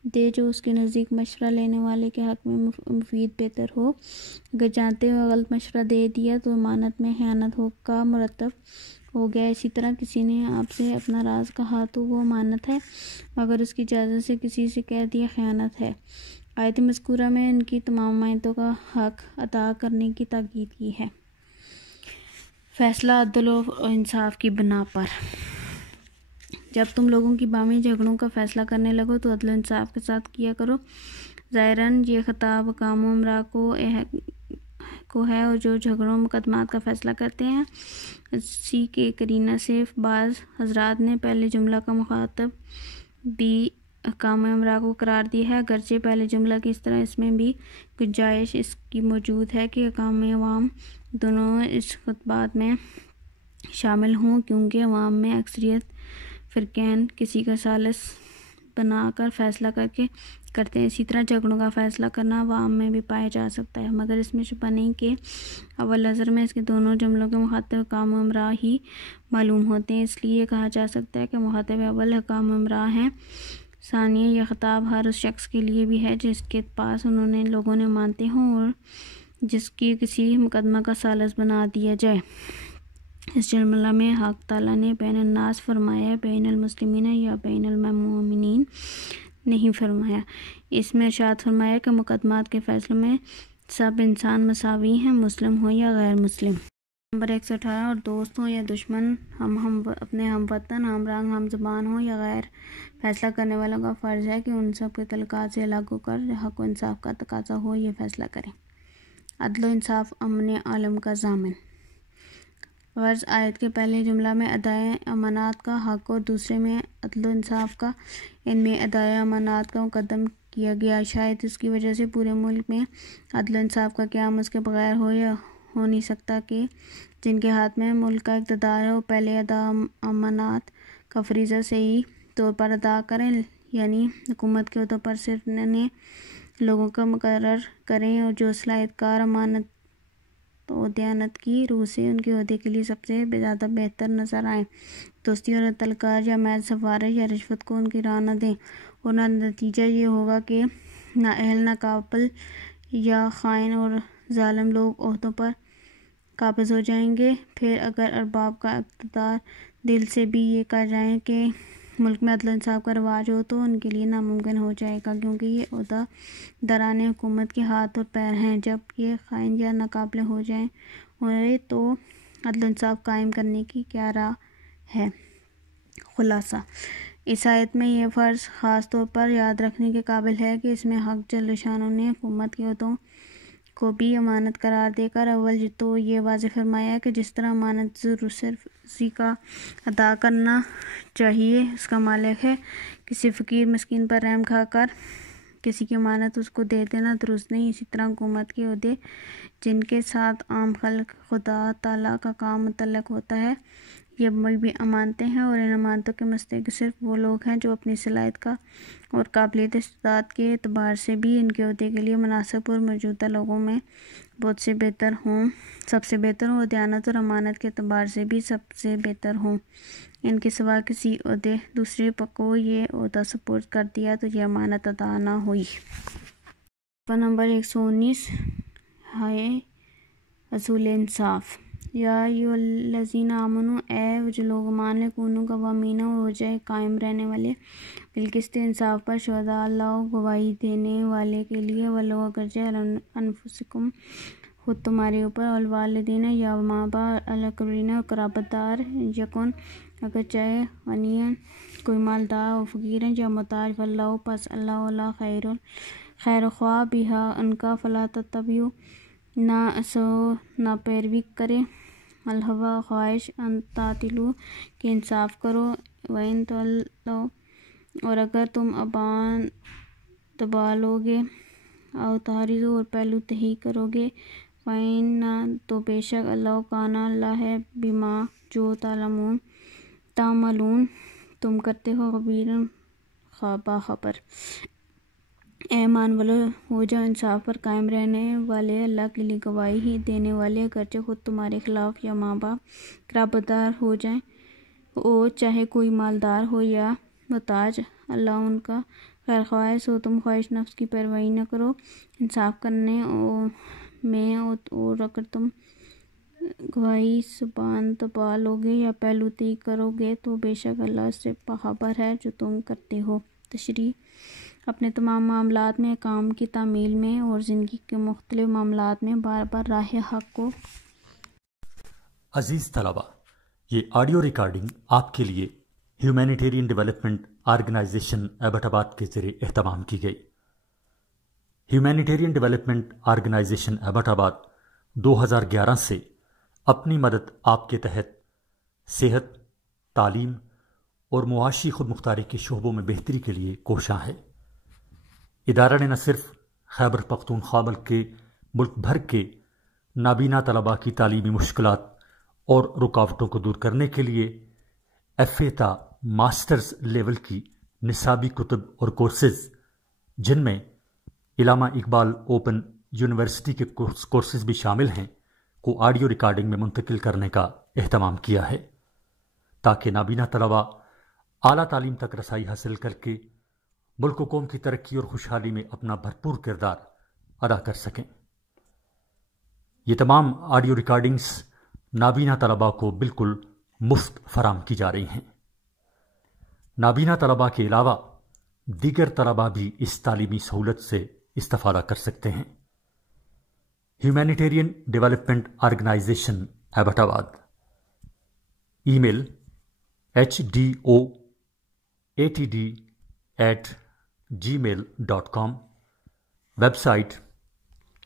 دے جو اس کے نزدیک مشورہ لینے والے کے حق میں مفید بہتر ہو. اگر جانتے ہوئے غلط مشورہ دے دیا تو امانت میں خیانت کا مرتب ہو گیا. اسی طرح کسی نے آپ سے اپنا راز کہا تو وہ امانت ہے، مگر اس کی اجازت سے کسی سے کہہ دیا خیانت ہے. آیت مذکورہ میں ان کی تمام امانتوں کا حق ادا کرنے کی تاکید کی ہے. فیصلہ عدل و انصاف کی بنا پر. جب تم لوگوں کی باہمی جھگڑوں کا فیصلہ کرنے لگو تو عدل و انصاف کے ساتھ کیا کرو. ظاہراً یہ خطاب حکام و امراء کو ہے اور جو جھگڑوں مقدمات کا فیصلہ کرتے ہیں. اسی کے قرینہ سے بعض حضرات نے پہلے جملہ کا مخاطب بھی حکام امراء کو قرار دیا ہے، اگرچہ پہلے جملہ کی اس طرح اس میں بھی گنجائش اس کی موجود ہے کہ حکام عوام دونوں اس خطبات میں شامل ہوں، کیونکہ عوام میں اکثریت فرقین کسی کا ثالث بنا کر فیصلہ کرتے ہیں. اسی طرح جھگڑوں کا فیصلہ کرنا عوام میں بھی پایا جا سکتا ہے، مگر اس میں شبہ نہیں کہ اول نظر میں اس کے دونوں جملوں کے مخاطب حکام امراء ہی معلوم ہوتے ہیں. اس لیے یہ کہا جا سکتا ہے کہ مخاطب اول حکام امراء ہیں. ثانیہ، یہ خطاب ہر اس شخص کے لیے بھی ہے جس کے پاس لوگوں نے مانتے ہوں اور جس کی کسی مقدمہ کا ثالث بنا دیا جائے. اس جملہ میں حق تعالیٰ نے بین الناس فرمایا، بین المسلمین یا بین المؤمنین نہیں فرمایا. اس میں ارشاد فرمایا کہ مقدمات کے فیصلوں میں سب انسان مساوی ہیں، مسلم ہوں یا غیر مسلم. نمبر 118. اور دوست ہوں یا دشمن، اپنے ہم وطن، ہم رنگ، ہم زبان ہوں یا غیر، فیصلہ کرنے والوں کا فرض ہے کہ ان سب کے تعلقات سے الگ ہو کر حق و انصاف کا تقاضا ہو یہ فیصلہ کریں. عدل و انصاف امن عالم کا ضامن. غرض آیت کے پہلے جملہ میں ادائے امانات کا حق اور دوسرے میں عدل و انصاف کا، ان میں ادائے امانات کا مقدم کیا گیا. شاید اس کی وجہ سے پورے ملک میں عدل و انصاف کا قیام اس کے بغیر ہو نہیں سکتا کہ جن کے ہاتھ میں ملک کا اقتدار ہے وہ پہلے امانات کا فریضہ صحیح طور پر ادا کریں، یعنی حکومت کے عہدوں پر صرف نئے لوگوں کا مقرر کریں اور جو صلاحیت کار، امانت و دیانت کی روح سے ان کے عہدے کے لیے سب سے زیادہ بہتر نظر آئیں. دوستی اور تعلقات یا محض سفارش یا رشوت کو ان کی راہ نہ دیں، اور نتیجہ یہ ہوگا کہ نااہل، ناقابل یا خائن اور ظالم لوگ عہدوں پر قابض ہو جائیں گے. پھر اگر ارباب کا اقتدار دل سے بھی یہ کر جائیں کہ ملک میں عدل و انصاف کا رواج ہو تو ان کے لیے ناممکن ہو جائے گا، کیونکہ یہ عہدہ داران حکومت کے ہاتھ اور پیر ہیں. جب یہ خائن یا ناقابل ہو جائیں ہوئے تو عدل و انصاف قائم کرنے کی کیا راہ ہے؟ خلاصہ، اس آیت میں یہ فرض خاص طور پر یاد رکھنے کے قابل ہے کہ اس میں حق جل شانہ نے حکومت کے عہدوں کو بھی امانت قرار دے کر اول تو یہ واضح فرمایا کہ جس طرح امانت صرف اسی کا ادا کرنا چاہیے اس کا مالک ہے، کسی فقیر مسکین پر رحم کھا کر کسی کی امانت اس کو دے دینا درست نہیں. اسی طرح حکومت کے عہدے جن کے ساتھ عام خلق خدا تعالیٰ کا کام متعلق ہوتا ہے یہ بھی امانتیں ہیں، اور ان امانتوں کے مستحق صرف وہ لوگ ہیں جو اپنی صلاحیت کا اور قابلیت استطاعت کے اعتبار سے بھی ان کے عہدے کے لیے مناسب اور موجودہ لوگوں میں سب سے بہتر ہوں، اور دیانت اور امانت کے اعتبار سے بھی سب سے بہتر ہوں. ان کے سوا کسی دوسرے کو یہ عہدہ سپرد کر دیا تو یہ امانت ادا نہ ہوئی. نمبر 119. ہے اصول انصاف. یا ایھا الذین آمنوا، اے جو لوگ ایمان لے، کونوا قوامین، ہو جائے قائم رہنے والے، بالقسط انصاف پر، شہداء اللہ، گواہی دینے والے کے لیے، ولو اگرچہ علی انفسکم، خود تمہارے اوپر، والوالدین یا ماں باپ، الاقربین اور قرابت دار، یکن اگر چاہے غنیًا کوئی مالدار و فقیرًا یا محتاج، فاللہ پس اللہ خیر خواہ بہا ان کا، فلا تتبعوا نہ پیروی کرے، الہویٰ خواہش، ان تعدلوا کہ انصاف کرو، وان تولوا اور اگر تم دبا لو گے، او تعرضوا اور پہلو تہی کرو گے، فإن تو بے شک اللہ کان اللہ ہے، بما جو تعملون تم کرتے ہو، خبیراً باخبر. اے ایمان والو، ہو جاؤ انصاف پر قائم رہنے والے، اللہ کے لیے گواہی دینے والے، اگرچہ خود تمہارے خلاف یا ماں باپ قرابت دار ہو جائیں، اور چاہے کوئی مالدار ہو یا محتاج، اللہ ان کا خیر خواہش ہو تم خواہش نفس کی پیروی نہ کرو انصاف کرنے میں، اور اگر تم گواہی زبان دبا لو گے یا پہلو تیگ کرو گے تو بے شک اللہ اس سے باخبر ہے جو تم کرتے ہو۔ تشریح: اپنے تمام معاملات میں، کام کی تعمیل میں اور زندگی کے مختلف معاملات میں بار بار راہ حق کو۔ عزیز طلبہ، یہ آڈیو ریکارڈنگ آپ کے لیے ہیومینیٹیرین ڈیولپمنٹ آرگنائزیشن ایبٹ آباد کے ذریعے اہتمام کی گئی۔ ہیومینیٹیرین ڈیولپمنٹ آرگنائزیشن ایبٹ آباد 2011 سے اپنی مدد آپ کے تحت صحت، تعلیم اور معاشی خود مختاری کے شعبوں میں بہتری کے لیے کوشاں ہے۔ ادارہ نے نہ صرف خیبر پختونخوا بلکہ ملک بھر کے نابینا طلباء کی تعلیمی مشکلات اور رکاوٹوں کو دور کرنے کے لیے FA تا ماسٹرز لیول کی نصابی کتب اور کورسز، جن میں علامہ اقبال اوپن یونیورسٹی کے کورسز بھی شامل ہیں، کو آڈیو ریکارڈنگ میں منتقل کرنے کا اہتمام کیا ہے تاکہ نابینا طلباء اعلیٰ تعلیم تک رسائی حاصل کر کے ملک و قوم کی ترقی اور خوشحالی میں اپنا بھرپور کردار ادا کر سکیں۔ یہ تمام آڈیو ریکارڈنگز نابینا طلباء کو بالکل مفت فراہم کی جا رہی ہیں۔ نابینا طلباء کے علاوہ دیگر طلباء بھی اس تعلیمی سہولت سے استفادہ کر سکتے ہیں۔ ہیومینیٹیرین ڈیولپمنٹ آرگنائزیشن ایبٹ آباد، ای میل HDOATD@gmail.com، ویب سائٹ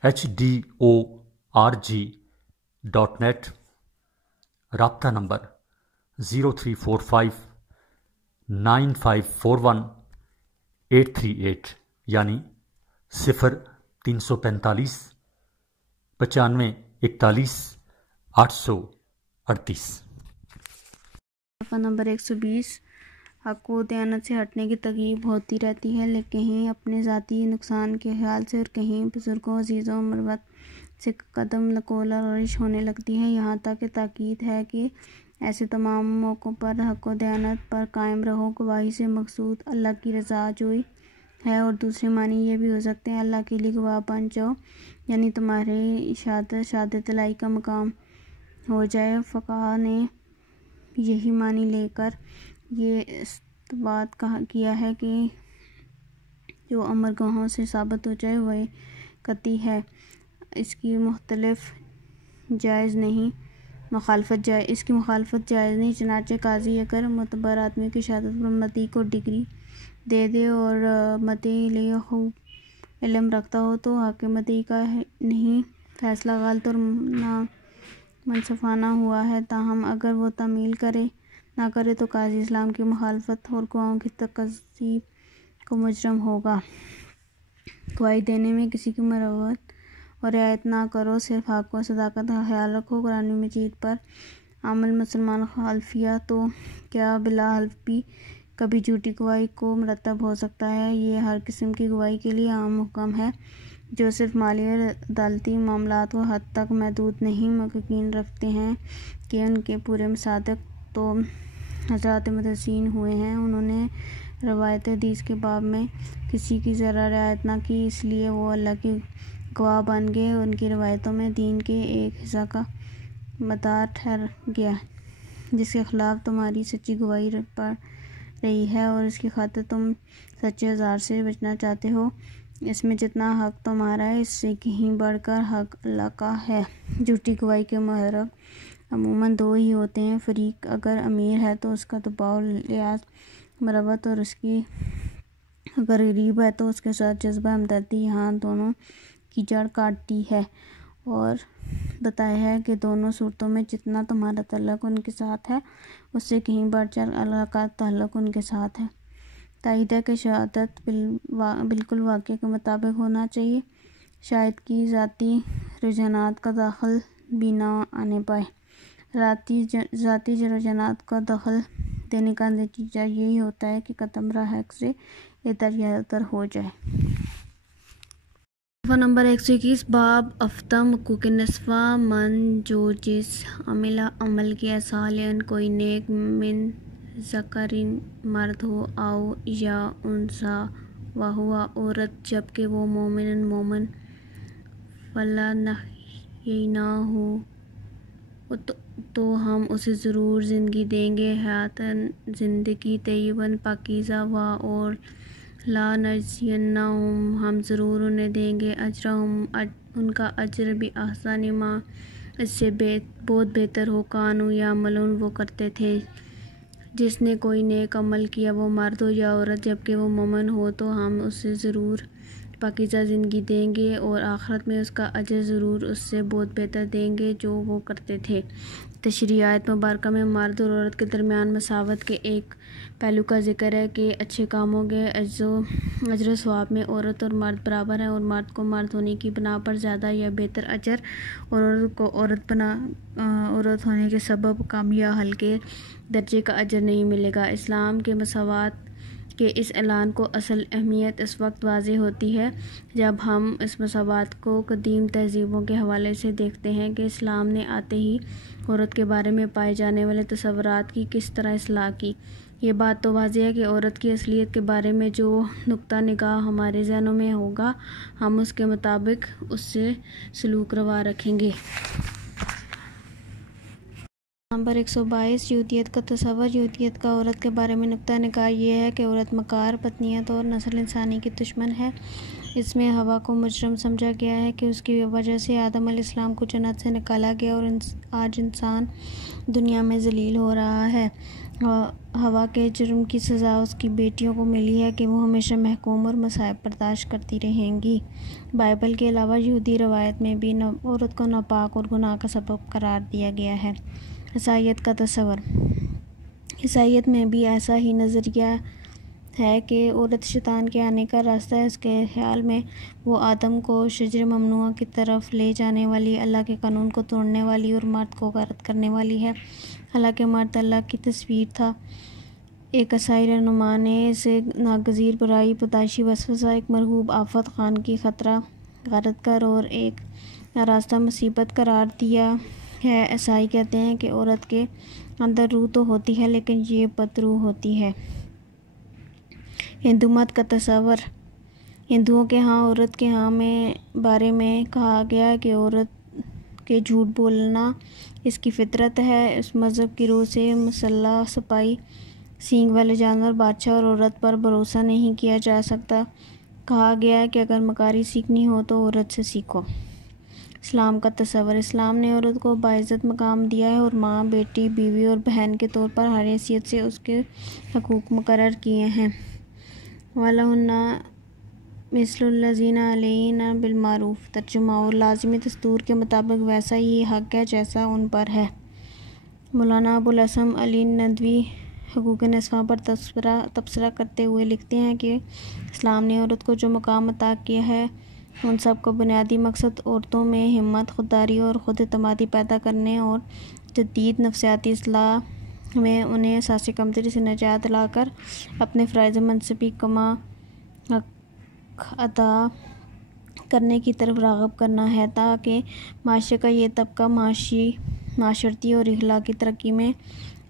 HDORG.net، رابطہ نمبر 03459541-838 یعنی 0345 9541 838۔ صفحہ نمبر 120۔ حق و دیانت سے ہٹنے کی ترغیب ہوتی رہتی ہے، لیکن کہیں اپنے ذاتی نقصان کے خیال سے اور کہیں بزرگوں، عزیزوں، مروت سے قدم نکول اور غرش ہونے لگتی ہے۔ یہاں تک کہ تاکید ہے کہ ایسے تمام موقعوں پر حق و دیانت پر قائم رہو۔ گواہی سے مقصود اللہ کی رضا جوئی ہے، اور دوسرے معنی یہ بھی ہو سکتے ہیں اللہ کے لیے گواہ بن جاؤ، یعنی تمہاری شہادت الہی کا مقام ہو جائے۔ فقہا نے یہی معنی لے کر یہ استنباط کیا ہے کہ جو امر گواہوں سے ثابت ہو جائے وہ قطعی ہے، اس کی مخالفت جائز نہیں۔ چنانچہ قاضی اگر معتبر آدمی کی شہادت پر مدعی کو ڈگری دے دے اور مدعی لیے خوب علم رکھتا ہو تو حق مدعی کا نہیں فیصلہ غلط اور نامنصفانہ ہوا ہے، تاہم اگر وہ تعمیل نہ کرے تو قاضی اسلام کی مخالفت اور گواہوں کی تکذیب کو مجرم ہوگا۔ گواہی دینے میں کسی کی مروت اور رعایت نہ کرو، صرف حق و صداقت کا خیال رکھو۔ قرآن مجید پر عمل مسلمان حلفیہ تو کیا بلا حلف بھی کبھی جھوٹی گواہی کو مرتب ہو سکتا ہے۔ یہ ہر قسم کی گواہی کے لیے عام حکم ہے، جو صرف مالی اور عدالتی معاملات کو حد تک محدود نہیں۔ محققین رکھتے ہیں کہ ان کے پورے مصادق تو حضرات محدثین ہوئے ہیں، انہوں نے روایت حدیث کے باب میں کسی کی ذرہ رعایت نہ کی، اس لیے وہ اللہ کے گواہ بن گئے۔ ان کی روایتوں میں دین کے ایک حصہ کا مدار ٹھہر گیا جس کے خلاف تمہاری سچی گواہی پڑ رہی ہے، اور اس کی خاطر تم سچے ہزار سے بچنا چاہتے ہو۔ اس میں جتنا حق تمہارا ہے اس سے کہیں بڑھ کر حق اللہ کا ہے۔ جھوٹی گواہی کے محرک عموماً دو ہی ہوتے ہیں: فریق اگر امیر ہے تو اس کا دباؤ، لحاظ، مروت، اور اس کی اگر غریب ہے تو اس کے ساتھ جذبہ ہمدردی یہاں دونوں کی جڑ کاٹتی ہے، اور بتایا ہے کہ دونوں صورتوں میں جتنا تمہارا تعلق ان کے ساتھ ہے اس سے کہیں بڑھ کر اللہ کا تعلق ان کے ساتھ ہے۔ تائید ہے کہ شہادت بالکل واقعے کے مطابق ہونا چاہیے، شاہد کی ذاتی رجحانات کا دخل بھی نہ آنے پائے۔ ذاتی رجحانات کا دخل دینے کا نتیجہ یہی ہوتا ہے کہ قدم راہ حق سے ادھر یا ادھر ہو جائے۔ صفحہ نمبر 121۔ باب افتہ حقوق نسوہ من جو جس عمل کیا صالحاً کوئی نیک من ذکرین مرد ہو او یا انثیٰ وہوا عورت جبکہ وہ مومن فلنحییناہ تو ہم اسے ضرور زندگی دیں گے حیاتاً زندگی طیباً پاکیزہ اور لا نجزینہم ہم ضرور انہیں دیں گے اجرہم ان کا اجر بھی احسن ما اس سے بہت بہتر ہو کانوا یعملون وہ کرتے تھے۔ جس نے کوئی نیک عمل کیا وہ مرد ہو یا عورت جبکہ وہ مومن ہو تو ہم اسے ضرور پاکیزہ زندگی دیں گے اور آخرت میں اس کا اجر ضرور اس سے بہت بہتر دیں گے جو وہ کرتے تھے۔ تشریح آیت مبارکہ میں مرد اور عورت کے درمیان مساوات کے ایک پہلو کا ذکر ہے کہ اچھے کاموں کے اجر و ثواب میں عورت اور مرد برابر ہیں اور مرد کو مرد ہونے کی بنا پر زیادہ یا بہتر اجر اور عورت کو عورت ہونے کے سبب کم یا ہلکے درجے کا اجر نہیں ملے گا۔ اسلام کے مساوات کے اس اعلان کو اصل اہمیت اس وقت واضح ہوتی ہے جب ہم اس مساوات کو قدیم تہذیبوں کے حوالے سے دیکھتے ہیں کہ اسلام نے آتے ہی عورت کے بارے میں پائے جانے والے تصورات کی کس طرح اصلاح کی۔ یہ بات تو واضح ہے کہ عورت کی اصلیت کے بارے میں جو نقطہ نگاہ ہمارے ذہنوں میں ہوگا ہم اس کے مطابق اس سے سلوک روا رکھیں گے۔ نمبر 122 یہودیت کا تصور۔ یہودیت کا عورت کے بارے میں نقطہ نگاہ یہ ہے کہ عورت مکار، بدنیت اور نسل انسانی کی دشمن ہے۔ اس میں حوا کو مجرم سمجھا گیا ہے کہ اس کی وجہ سے آدم علیہ السلام کو جنت سے نکالا گیا اور آج انسان دنیا میں ذلیل ہو رہا ہے۔ حوا کے جرم کی سزا اس کی بیٹیوں کو ملی ہے کہ وہ ہمیشہ محکوم اور مصائب برداشت کرتی رہیں گی۔ بائبل کے علاوہ یہودی روایت میں بھی عورت کو ناپاک اور گناہ کا سبب قرار دیا گیا ہے۔ عیسائیت کا تصور۔ عیسائیت میں بھی ایسا ہی نظریہ ہے کہ عورت شیطان کے آنے کا راستہ ہے۔ اس کے خیال میں وہ آدم کو شجر ممنوعہ کی طرف لے جانے والی، اللہ کے قانون کو توڑنے والی اور مرد کو غارت کرنے والی ہے، حالانکہ مرد اللہ کی تصویر تھا۔ ایک عیسائی رہنما نے اسے ناگزیر برائی، پیدائشی وسوسہ، ایک مرغوب آفت، خانگی خطرہ، غارت گر اور ایک ناراستہ مصیبت قرار دیا ہے۔ عیسائی کہتے ہیں کہ عورت کے اندر روح تو ہوتی ہے لیکن یہ بد روح ہوتی ہے۔ ہندو مت کا تصور۔ ہندوؤں کے ہاں عورت کے بارے میں کہا گیا ہے کہ عورت کے جھوٹ بولنا اس کی فطرت ہے۔ اس مذہب کی روح سے مسلح سپاہی، سینگ والے جانور، بادشاہ اور عورت پر بھروسہ نہیں کیا جا سکتا۔ کہا گیا ہے کہ اگر مکاری سیکھنی ہو تو عورت سے سیکھو۔ اسلام کا تصور۔ اسلام نے عورت کو باعزت مقام دیا ہے اور ماں، بیٹی، بیوی اور بہن کے طور پر ہر حیثیت سے اس کے حقوق مقرر کیے ہیں۔ وَلَہُنَّ مِثْلُ الَّذِی عَلَیہِنَّ بِالْمَعْرُوفِ ترجمہ۔ اور لازمی دستور کے مطابق ویسا ہی حق ہے جیسا ان پر ہے۔ مولانا ابوالحسن علی ندوی حقوق نسواں پر تبصرہ کرتے ہوئے لکھتے ہیں کہ اسلام نے عورت کو جو مقام عطا کیا ہے ان سب کا بنیادی مقصد عورتوں میں ہمت، خودداری اور خود اعتمادی پیدا کرنے اور جدید نفسیاتی اصلاح میں انہیں احساس کمتری سے نجات دلا کر اپنے فرائض منصبی کما حق ادا کرنے کی طرف راغب کرنا ہے تاکہ معاشرے کا یہ طبقہ معاشرتی اور اخلاقی ترقی میں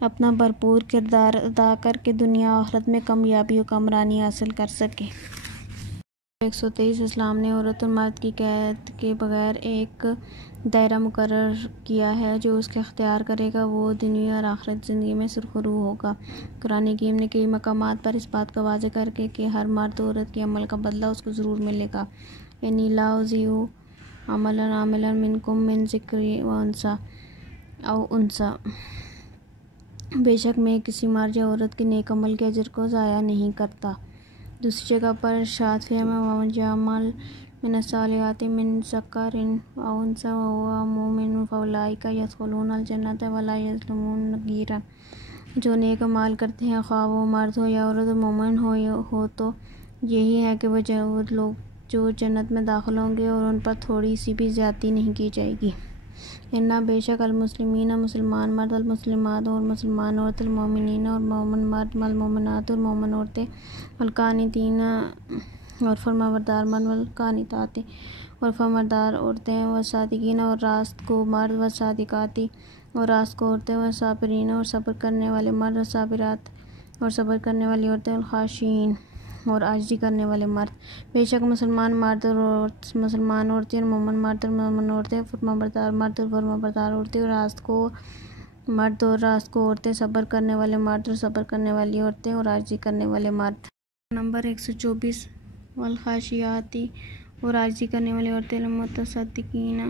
اپنا بھرپور کردار ادا کر کے دنیا آخرت میں کامیابی و کامرانی حاصل کر سکے۔ 123 اسلام نے عورت اور مرد کی قید کے بغیر ایک دائرہ مقرر کیا ہے جو اس کے اختیار کرے گا وہ دنیا اور آخرت زندگی میں سرخرو ہوگا۔ قرآن کریم نے کئی مقامات پر اس بات کو واضح کر کے کہ ہر مرد عورت کے عمل کا بدلہ اس کو ضرور ملے گا۔ انی لا اضیع عمل عامل منکم من ذکر و انثی او انثی، بے شک میں کسی مرد یا عورت کے نیک عمل کے اجر کو ضائع نہیں کرتا۔ دوسری جگہ پر ارشاد فرمایا وَمَن یعمل من الصالحات من ذکر او انثی وهو مؤمن فاولئک یدخلون الجنۃ ولا یظلمون نقیرا۔ جو نیک اعمال کرتے ہیں خواہ وہ مرد ہو یا عورت مومن ہو تو یہی ہے کہ وہ لوگ جو جنت میں داخل ہوں گے اور ان پر تھوڑی سی بھی زیادتی نہیں کی جائے گی۔ اِنَّ بے شک المسلمین مسلمان مرد، المسلمات اور مسلمان عورت، المؤمنین اور مومن مرد، والمؤمنات اور مومن عورتیں، والقانتین اور فرمانبردار مرد، والقانتات اور فرمانبردار عورتیں، والصادقین اور راست گو مرد، والصادقات اور راست گو عورتیں، والصابرین اور صبر کرنے والے مرد، والصابرات اور صبر کرنے والی عورتیں، والخاشعین اور عاجزی کرنے والے مرد. بے شک مسلمان مرد اور مسلمان عورتیں اور مومن مرد اور مومن عورتیں, فرما بردار مرد اور فرما بردار عورتیں, اور راست کو مرد اور راست کو عورتیں, صبر کرنے والے مرد اور صبر کرنے والی عورتیں, اور عاجزی کرنے والے مرد. نمبر 124 والخاشعاتی, اور عاجزی کرنے والی عورتیں, المتصدقین,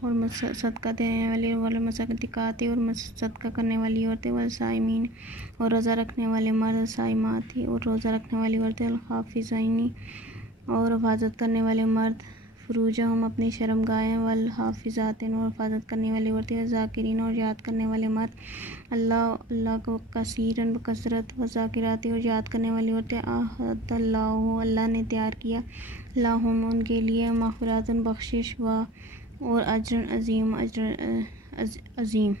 اور صدقہ دینے والی, والمصدقات, اور صدقہ کرنے والی عورتیں, والصائمین, اور روزہ رکھنے والے مرد, والصائمات, اور روزہ رکھنے والی عورتیں, الحافظین, اور حفاظت کرنے والے مرد, فروجہم, اپنی شرمگاہیں, والحافظات, اور حفاظت کرنے والی عورتیں, والذاکرین, اور یاد کرنے والے مرد, اللہ کو کثیرن بکثرت, والذاکرات, اور یاد کرنے والی عورتیں, اعد اللہ, اللہ نے تیار کیا, لہم, ان کے لیے, مغفرۃ, بخشش, اور اجر عظیم, عظیم.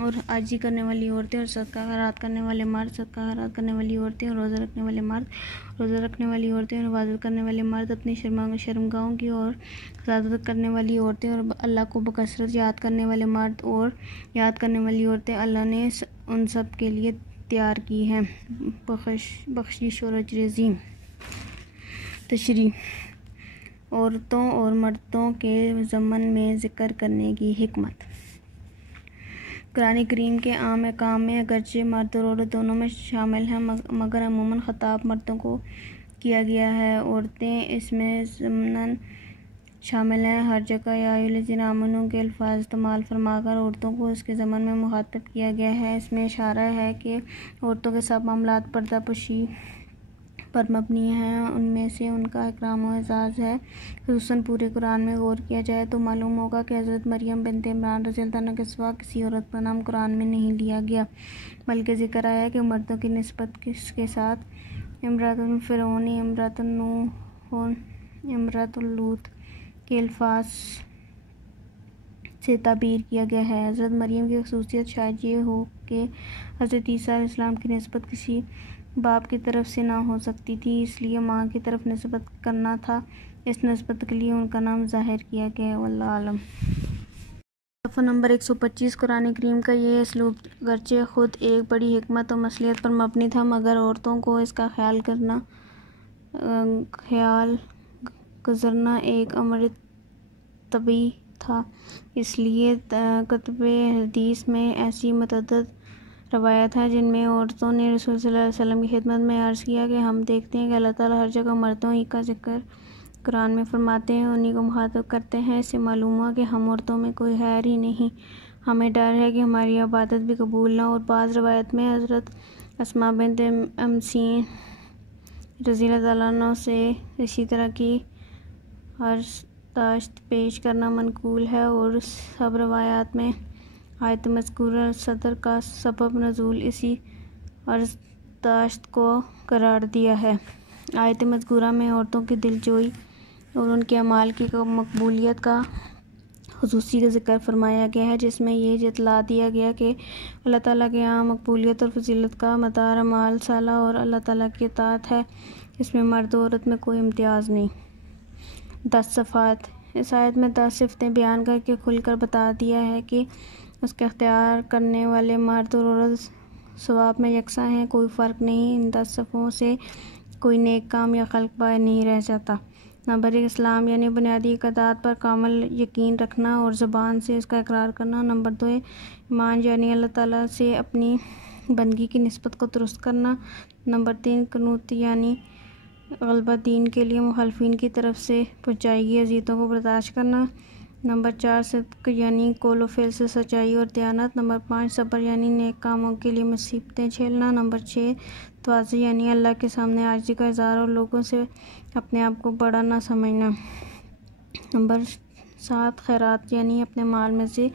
اور عاجزی کرنے والی عورتیں, اور صدقہ خیرات کرنے والے مرد, صدقہ خیرات کرنے والی عورتیں, اور روزہ رکھنے والے مرد, روزہ رکھنے والی عورتیں, اور حفاظت کرنے والے مرد, اپنی شرمگاہوں کی, اور حفاظت کرنے والی عورتیں, اور اللہ کو بکثرت یاد کرنے والے مرد, اور یاد کرنے والی عورتیں, اللہ نے ان سب کے لیے تیار کی ہیں بخشش اور اجر عظیم. تشریح. عورتوں اور مردوں کے ضمن میں ذکر کرنے کی حکمت. قرآن کریم کے عام احکام میں اگرچہ مرد اور عورت دونوں میں شامل ہیں مگر عموماً خطاب مردوں کو کیا گیا ہے. عورتیں اس میں ضمناً شامل ہیں. ہر جگہ یا ایھا الذین آمنوا کے الفاظ استعمال فرما کر عورتوں کو اس کے ضمن میں مخاطب کیا گیا ہے. اس میں اشارہ ہے کہ عورتوں کے سب معاملات پردہ پوشی پر مبنی ہیں. ان میں سے ان کا اکرام و اعزاز ہے. خصوصاً پورے قرآن میں غور کیا جائے تو معلوم ہوگا کہ حضرت مریم بنت عمران رضی اللہ عنہا کے سوا کسی عورت کا نام قرآن میں نہیں لیا گیا بلکہ ذکر آیا کہ مردوں کی نسبت کے ساتھ امرأۃ فرعون، امرأۃ نوح، امرأۃ لوط کے الفاظ سے تعبیر کیا گیا ہے. حضرت مریم کی خصوصیت شاید یہ ہو کہ حضرت عیسیٰ علیہ السلام کی نسبت کسی باپ کی طرف سے نہ ہو سکتی تھی، اس لیے ماں کی طرف نسبت کرنا تھا. اس نسبت کے لیے ان کا نام ظاہر کیا گیا ہے. واللہ اعلم. صفحہ نمبر 125. قرآن کریم کا یہ اسلوب اگرچہ خود ایک بڑی حکمت و مصلحت پر مبنی تھا مگر عورتوں کو اس کا خیال گزرنا ایک امر طبیعی تھا. اس لیے کتب حدیث میں ایسی متعدد روایات ہیں جن میں عورتوں نے رسول صلی اللہ علیہ وسلم کی خدمت میں عرض کیا کہ ہم دیکھتے ہیں کہ اللہ تعالیٰ ہر جگہ مردوں ہی کا ذکر قرآن میں فرماتے ہیں، انہی کو مخاطب کرتے ہیں. اس سے معلوم ہوا کہ ہم عورتوں میں کوئی خیر ہی نہیں، ہمیں ڈر ہے کہ ہماری عبادت بھی قبول نہ ہو. اور بعض روایت میں حضرت اسماء بنت امسین رضی اللہ تعالیٰ عنہ سے اسی طرح کی عرضداشت پیش کرنا منقول ہے. اور سب روایات میں آیت مذکورہ صدر کا سبب نزول اسی عرضداشت کو قرار دیا ہے. آیت مذکورہ میں عورتوں کی دلجوئی اور ان کے اعمال کی مقبولیت کا خصوصی ذکر فرمایا گیا ہے، جس میں یہ جتلا دیا گیا کہ اللہ تعالیٰ کے یہاں مقبولیت اور فضیلت کا مدار اعمال صالحہ اور اللہ تعالیٰ کی اطاعت ہے. اس میں مرد و عورت میں کوئی امتیاز نہیں. 10 صفات. اس آیت میں 10 صفتیں بیان کر کے کھل کر بتا دیا ہے کہ اس کا اختیار کرنے والے مرد اور عورت ثواب میں یکساں ہیں، کوئی فرق نہیں. ان 10 صفوں سے کوئی نیک کام یا خلق باقی نہیں رہ جاتا. نمبر 1 اسلام یعنی بنیادی عقیدات پر کامل یقین رکھنا اور زبان سے اس کا اقرار کرنا. نمبر 2 ایمان یعنی اللہ تعالیٰ سے اپنی بندگی کی نسبت کو درست کرنا. نمبر 3 قنوت یعنی غلبہ دین کے لیے مخالفین کی طرف سے پہنچائی گئی اذیتوں کو برداشت کرنا. نمبر 4 صدق یعنی قول و فعل سے سچائی اور دیانت. نمبر 5 صبر یعنی نیک کاموں کے لیے مصیبتیں جھیلنا. نمبر 6 تواضع یعنی اللہ کے سامنے عاجزی کا اظہار اور لوگوں سے اپنے آپ کو بڑا نہ سمجھنا. نمبر 7 خیرات یعنی اپنے مال میں سے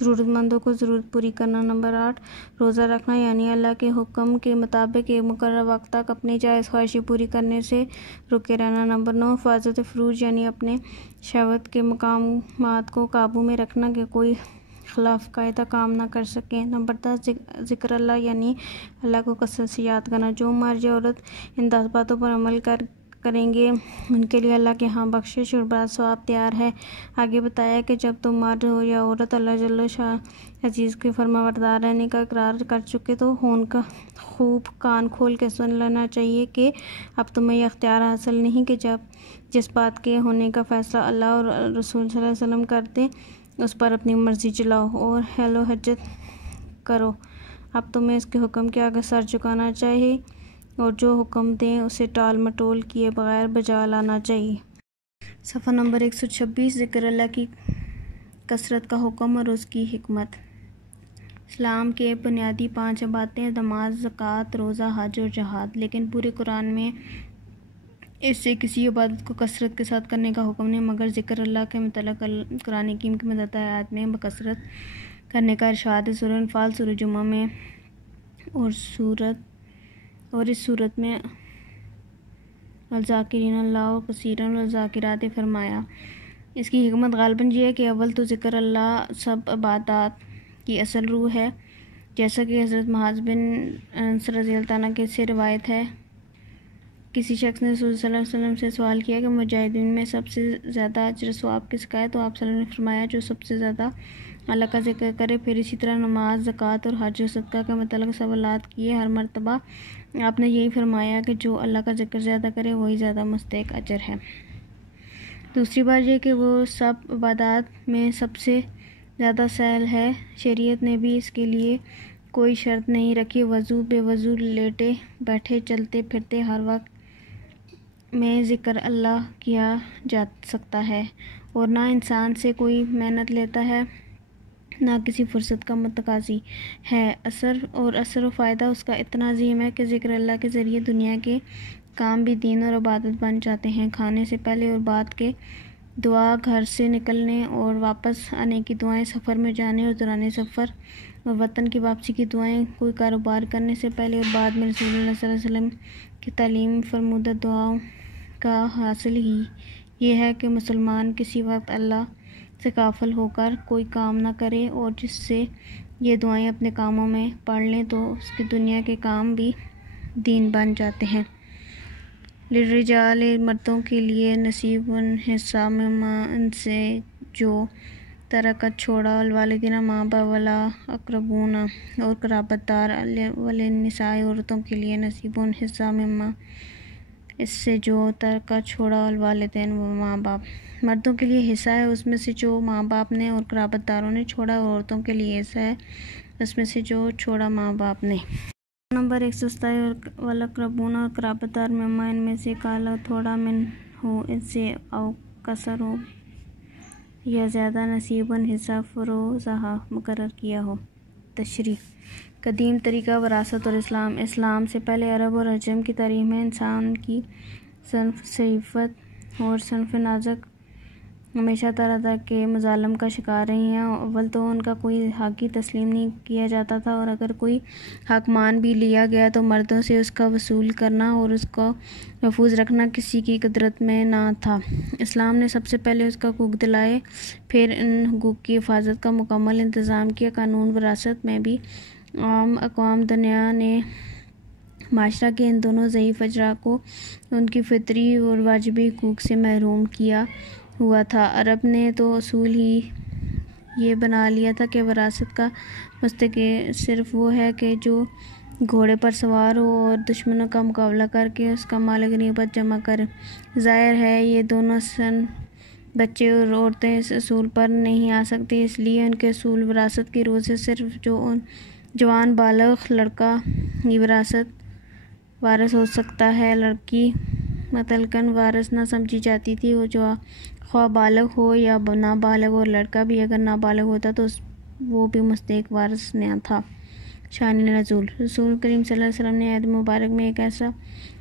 ضرورت مندوں کو ضرورت پوری کرنا. نمبر 8 روزہ رکھنا یعنی اللہ کے حکم کے مطابق ایک مقررہ وقت تک اپنی جائز خواہشیں پوری کرنے سے رکے رہنا. نمبر 9 حفاظت فروج یعنی اپنے شہوت کے مقامات کو قابو میں رکھنا کہ کوئی خلاف قاعدہ کام نہ کر سکیں. نمبر 10 ذکر اللہ یعنی اللہ کو کثرت سے یاد کرنا. جو مرد یا عورت ان 10 باتوں پر عمل کریں گے ان کے لیے اللہ کے ہاں بخشش اور بڑا ثواب تیار ہے۔ آگے بتایا کہ جب تم مرد ہو یا عورت اللہ جل شاہ عزیز کے فرما بردار رہنے کا اقرار کر چکے تو خوب کان کھول کے سن لینا چاہیے کہ اب تمہیں یہ اختیار حاصل نہیں کہ جس بات کے ہونے کا فیصلہ اللہ اور رسول صلی اللہ علیہ وسلم کرتے اس پر اپنی مرضی چلاؤ اور حل و حجت کرو۔ اب تمہیں اس کے حکم کے آگے سر جھکانا چاہیے اور جو حکم دیں اسے ٹال مٹول کیے بغیر بجا لانا چاہیے۔ صفحہ نمبر 126 ذکر اللہ کی کثرت کا حکم اور اس کی حکمت۔ اسلام کے بنیادی 5 باتیں نماز، زکوٰۃ، روزہ، حج اور جہاد، لیکن پورے قرآن میں اس سے کسی عبادت کو کثرت کے ساتھ کرنے کا حکم نہیں مگر ذکر اللہ کے متعلق قرآن حکیم کی متعدد آیات میں بکثرت کرنے کا ارشاد ہے۔ سورہ انفال، سورہ جمعہ میں اور اس صورت میں الذاکرین اللہ کثیرا والذاکرات فرمایا۔ اس کی حکمت غالباً یہ ہے کہ اول تو ذکر اللہ سب عبادات کی اصل روح ہے، جیسا کہ حضرت معاذ بن انس رضی اللہ عنہ کے سے روایت ہے۔ کسی شخص نے رسول صلی اللہ علیہ وسلم سے سوال کیا کہ مجاہدین میں سب سے زیادہ اجر ثواب کس کا ہے، تو آپ صلی اللہ علیہ وسلم نے فرمایا جو سب سے زیادہ اللہ کا ذکر کرے۔ پھر اسی طرح نماز، زکوٰۃ اور حج و صدقہ کے متعلق سوالات کیے۔ ہر مرتبہ آپ نے یہی فرمایا کہ جو اللہ کا ذکر زیادہ کرے وہی زیادہ مستحق اجر ہے۔ دوسری بات یہ کہ وہ سب عبادات میں سب سے زیادہ سہل ہے۔ شریعت نے بھی اس کے لیے کوئی شرط نہیں رکھی۔ وضو، بے وضو، لیٹے بیٹھے، چلتے پھرتے ہر وقت میں ذکر اللہ کیا جا سکتا ہے اور نہ انسان سے کوئی محنت لیتا ہے نہ کسی فرصت کا متقاضی ہے۔ اثر و فائدہ اس کا اتنا عظیم ہے کہ ذکر اللہ کے ذریعے دنیا کے کام بھی دین اور عبادت بن جاتے ہیں۔ کھانے سے پہلے اور بعد کے دعا، گھر سے نکلنے اور واپس آنے کی دعائیں، سفر میں جانے اور دوران سفر اور وطن کی واپسی کی دعائیں، کوئی کاروبار کرنے سے پہلے اور بعد میں رسول اللہ صلی اللہ علیہ وسلم کی تعلیم فرمودہ دعاؤں کا حاصل ہی یہ ہے کہ مسلمان کسی وقت اللہ سے غافل ہو کر کوئی کام نہ کرے اور جس سے یہ دعائیں اپنے کاموں میں پڑھ لیں تو اس کی دنیا کے کام بھی دین بن جاتے ہیں۔ للرجال، مردوں کے لیے نصیب حصہ مما ان سے جو ترکت چھوڑا، والوالدین ماں باپ، والاقربون اور قرابت دار، وللنساء عورتوں کے لیے نصیب حصہ مما اس سے جو ترکہ چھوڑا، والوالدین و ماں باپ۔ مردوں کے لیے حصہ ہے اس میں سے جو ماں باپ نے اور قرابت داروں نے چھوڑا، اور عورتوں کے لیے حصہ ہے اس میں سے جو چھوڑا ماں باپ نے۔ نمبر 127 والاقربون اور قرابت دار مما ان میں سے کالا تھوڑا من ہو اس سے او کثر ہو یا زیادہ نصیب حصہ فروضہ مقرر کیا ہو۔ تشریح: قدیم طریقہ وراثت اور اسلام سے پہلے عرب اور عجم کی تاریخ میں انسان کی صنف ضعیفت اور صنف نازک ہمیشہ طرح طرح کے مظالم کا شکار رہی ہیں۔ اول تو ان کا کوئی حق ہی تسلیم نہیں کیا جاتا تھا اور اگر کوئی حق مان بھی لیا گیا تو مردوں سے اس کا وصول کرنا اور اس کو محفوظ رکھنا کسی کی قدرت میں نہ تھا۔ اسلام نے سب سے پہلے اس کا حقوق دلائے، پھر ان حقوق کی حفاظت کا مکمل انتظام کیا۔ قانون وراثت میں بھی عام اقوام دنیا نے معاشرہ کے ان دونوں ضعیف اجزاء کو ان کی فطری اور واجبی حقوق سے محروم کیا ہوا تھا۔ عرب نے تو اصول ہی یہ بنا لیا تھا کہ وراثت کا مستحق صرف وہ ہے کہ جو گھوڑے پر سوار ہو اور دشمنوں کا مقابلہ کر کے اس کا مال غنیمت جمع کرے۔ ظاہر ہے یہ دونوں بچے اور عورتیں اس اصول پر نہیں آ سکتے، اس لیے ان کے اصول وراثت کی روح سے صرف جوان بالغ لڑکا ہی وارث ہو سکتا ہے۔ لڑکی مطلقاً وارث نہ سمجھی جاتی تھی، جو خواہ بالغ ہو یا نابالغ، اور لڑکا بھی اگر نابالغ ہوتا تو وہ بھی مستحق وارث نہ تھا۔ شان نزول: رسول کریم صلی اللہ علیہ وسلم نے عہد مبارک میں ایک ایسا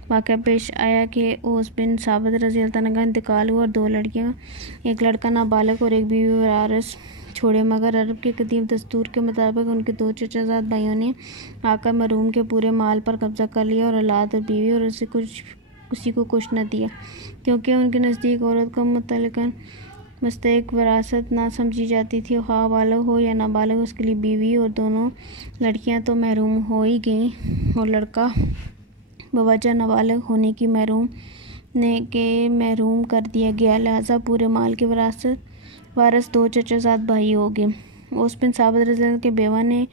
واقعہ پیش آیا کہ اوس بن ثابت رضی اللہ عنہ کا انتقال ہوا اور 2 لڑکیاں، ایک لڑکا نابالغ اور ایک بیوی وارث چھوڑے، مگر عرب کے قدیم دستور کے مطابق ان کے 2 چچا زاد بھائیوں نے آ کر مرحوم کے پورے مال پر قبضہ کر لیا اور اولاد اور بیوی اور کسی کو کچھ نہ دیا، کیونکہ ان کے نزدیک عورت کو مطلقاً مستحق وراثت نہ سمجھی جاتی تھی، خواہ بالغ ہو یا نابالغ، اس کے لیے بیوی اور دونوں لڑکیاں تو محروم ہو ہی گئیں اور لڑکا بوجہ نابالغ ہونے کی محروم نے کے محروم کر دیا گیا، لہذا پورے مال کے وارث 2 چچا زاد بھائی ہو گئے۔ اوس بن ثابت رضی اللہ عنہ کے بیوہ نے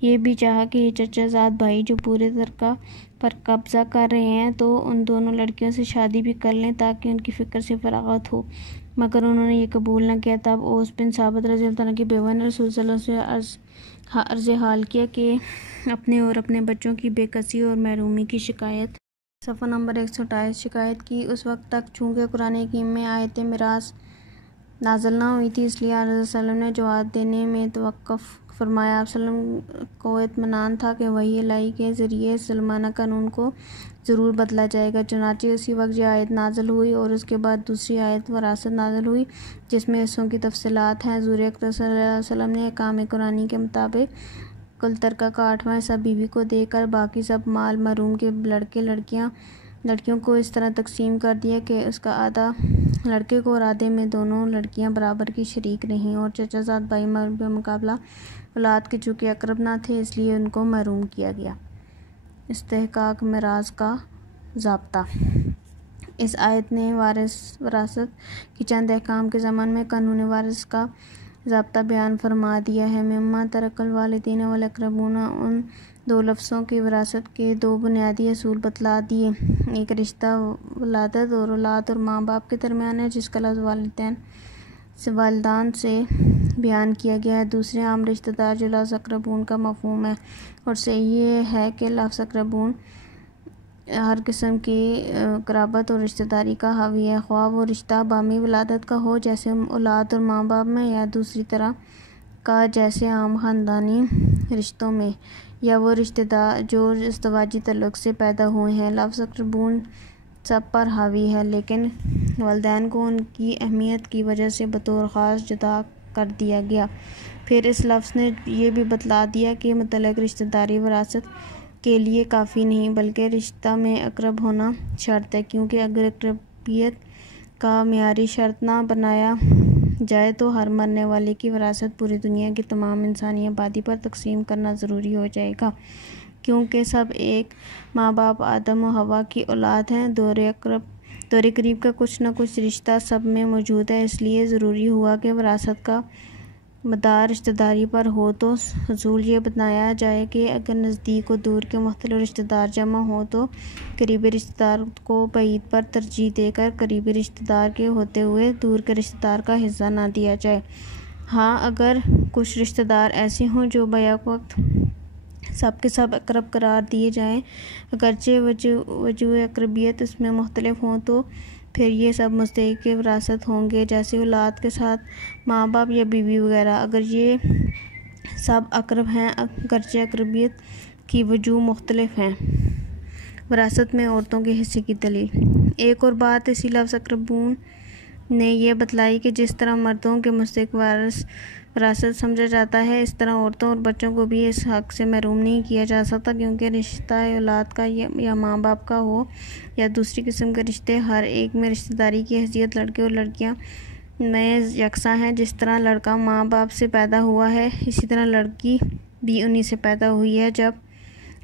یہ بھی چاہا کہ یہ چچا زاد بھائی جو پورے ترکہ پر قبضہ کر رہے ہیں تو ان دونوں لڑکیوں سے شادی بھی کر لیں تاکہ ان کی فکر سے فراغت ہو، مگر انہوں نے یہ قبول نہ کیا۔ تب اوس بن ثابت رضی اللہ عنہ کے بیوہ نے رسول صلی اللہ علیہ وسلم سے عرض حال کیا کہ اپنے اور اپنے بچوں کی بے کسی اور محرومی کی شکایت صفحہ نمبر 128 شکایت کی۔ اس وقت تک چونکہ قرآن حکیم میں آیت میراث نازل نہ ہوئی تھی، اس لیے آپ صلی اللہ علیہ وسلم نے جواب دینے میں توقف فرمایا۔ آپ صلی اللہ علیہ وسلم کو اطمینان تھا کہ وحی الہی کے ذریعے ظالمانہ قانون کو ضرور بدلا جائے گا، چنانچہ اسی وقت یہ آیت نازل ہوئی اور اس کے بعد دوسری آیت وراثت نازل ہوئی جس میں حصوں کی تفصیلات ہیں۔ حضور اکرم صلی اللہ علیہ وسلم نے احکام قرآنی کے مطابق کل ترکہ کا 8واں حصہ بیوی کو دے کر باقی سب مال محروم کے لڑکیوں کو اس طرح تقسیم کر دیا کہ اس کا آدھا لڑکے کو اور آدھے میں دونوں لڑکیاں برابر کی شریک رہیں، اور چچا زاد بھائی بمقابلہ اولاد کے چونکہ اقرب نہ تھے اس لیے ان کو محروم کیا گیا۔ استحقاق میراث کا ضابطہ۔ اس آیت نے وراثت کی چند احکام کے ضمن میں قانون وراثت کا ضابطہ بیان فرما دیا ہے۔ مما ترک الوالدین والاقربون، ان 2 لفظوں کی وراثت کے 2 بنیادی اصول بتلا دیے۔ ایک رشتہ ولادت اور اولاد اور ماں باپ کے درمیان ہے جس کا لفظ والدان سے بیان کیا گیا ہے۔ دوسرے عام رشتہ دار جو لفظ اقربون کا مفہوم ہے، اور صحیح یہ ہے کہ لفظ اقربون ہر قسم کی قرابت اور رشتہ داری کا حاوی ہے، خواہ وہ رشتہ بامی ولادت کا ہو جیسے اولاد اور ماں باپ میں، یا دوسری طرح کا جیسے عام خاندانی رشتوں میں، یا وہ رشتہ دار جو ازدواجی تعلق سے پیدا ہوئے ہیں۔ لفظ اقربون سب پر حاوی ہے، لیکن والدین کو ان کی اہمیت کی وجہ سے بطور خاص جدا کر دیا گیا۔ پھر اس لفظ نے یہ بھی بتلا دیا کہ مطلق رشتہ داری وراثت کے لیے کافی نہیں بلکہ رشتہ میں اقرب ہونا شرط ہے، کیونکہ اگر اقربیت کا معیاری شرط نہ بنایا جائے تو ہر مرنے والے کی وراثت پوری دنیا کی تمام انسانی آبادی پر تقسیم کرنا ضروری ہو جائے گا، کیونکہ سب ایک ماں باپ آدم و حوا کی اولاد ہیں۔ دور قریب کا کچھ نہ کچھ رشتہ سب میں موجود ہے، اس لیے ضروری ہوا کہ وراثت کا مدار رشتہ داری پر ہو۔ تو اصول یہ بتایا جائے کہ اگر نزدیک و دور کے مختلف رشتہ دار جمع ہوں تو قریبی رشتہ دار کو بعید پر ترجیح دے کر قریبی رشتہ دار کے ہوتے ہوئے دور کے رشتہ دار کا حصہ نہ دیا جائے۔ ہاں، اگر کچھ رشتہ دار ایسے ہوں جو بیک وقت سب کے سب اقرب قرار دیے جائیں، اگرچہ وجوہ اقربیت اس میں مختلف ہوں، تو پھر یہ سب مستحق وراثت ہوں گے، جیسے اولاد کے ساتھ ماں باپ یا بیوی وغیرہ۔ اگر یہ سب اقرب ہیں اگرچہ اقربیت کی وجوہ مختلف ہیں۔ وراثت میں عورتوں کے حصے کی دلیل۔ ایک اور بات اسی لفظ اقربون نے یہ بتلائی کہ جس طرح مردوں کے مستحق وراثت سمجھا جاتا ہے، اس طرح عورتوں اور بچوں کو بھی اس حق سے محروم نہیں کیا جا سکتا، کیونکہ رشتہ اولاد کا یا ماں باپ کا ہو یا دوسری قسم کے رشتے، ہر ایک میں رشتہ داری کی حیثیت لڑکے اور لڑکیاں میں یکساں ہے۔ جس طرح لڑکا ماں باپ سے پیدا ہوا ہے، اسی طرح لڑکی بھی انہی سے پیدا ہوئی ہے۔ جب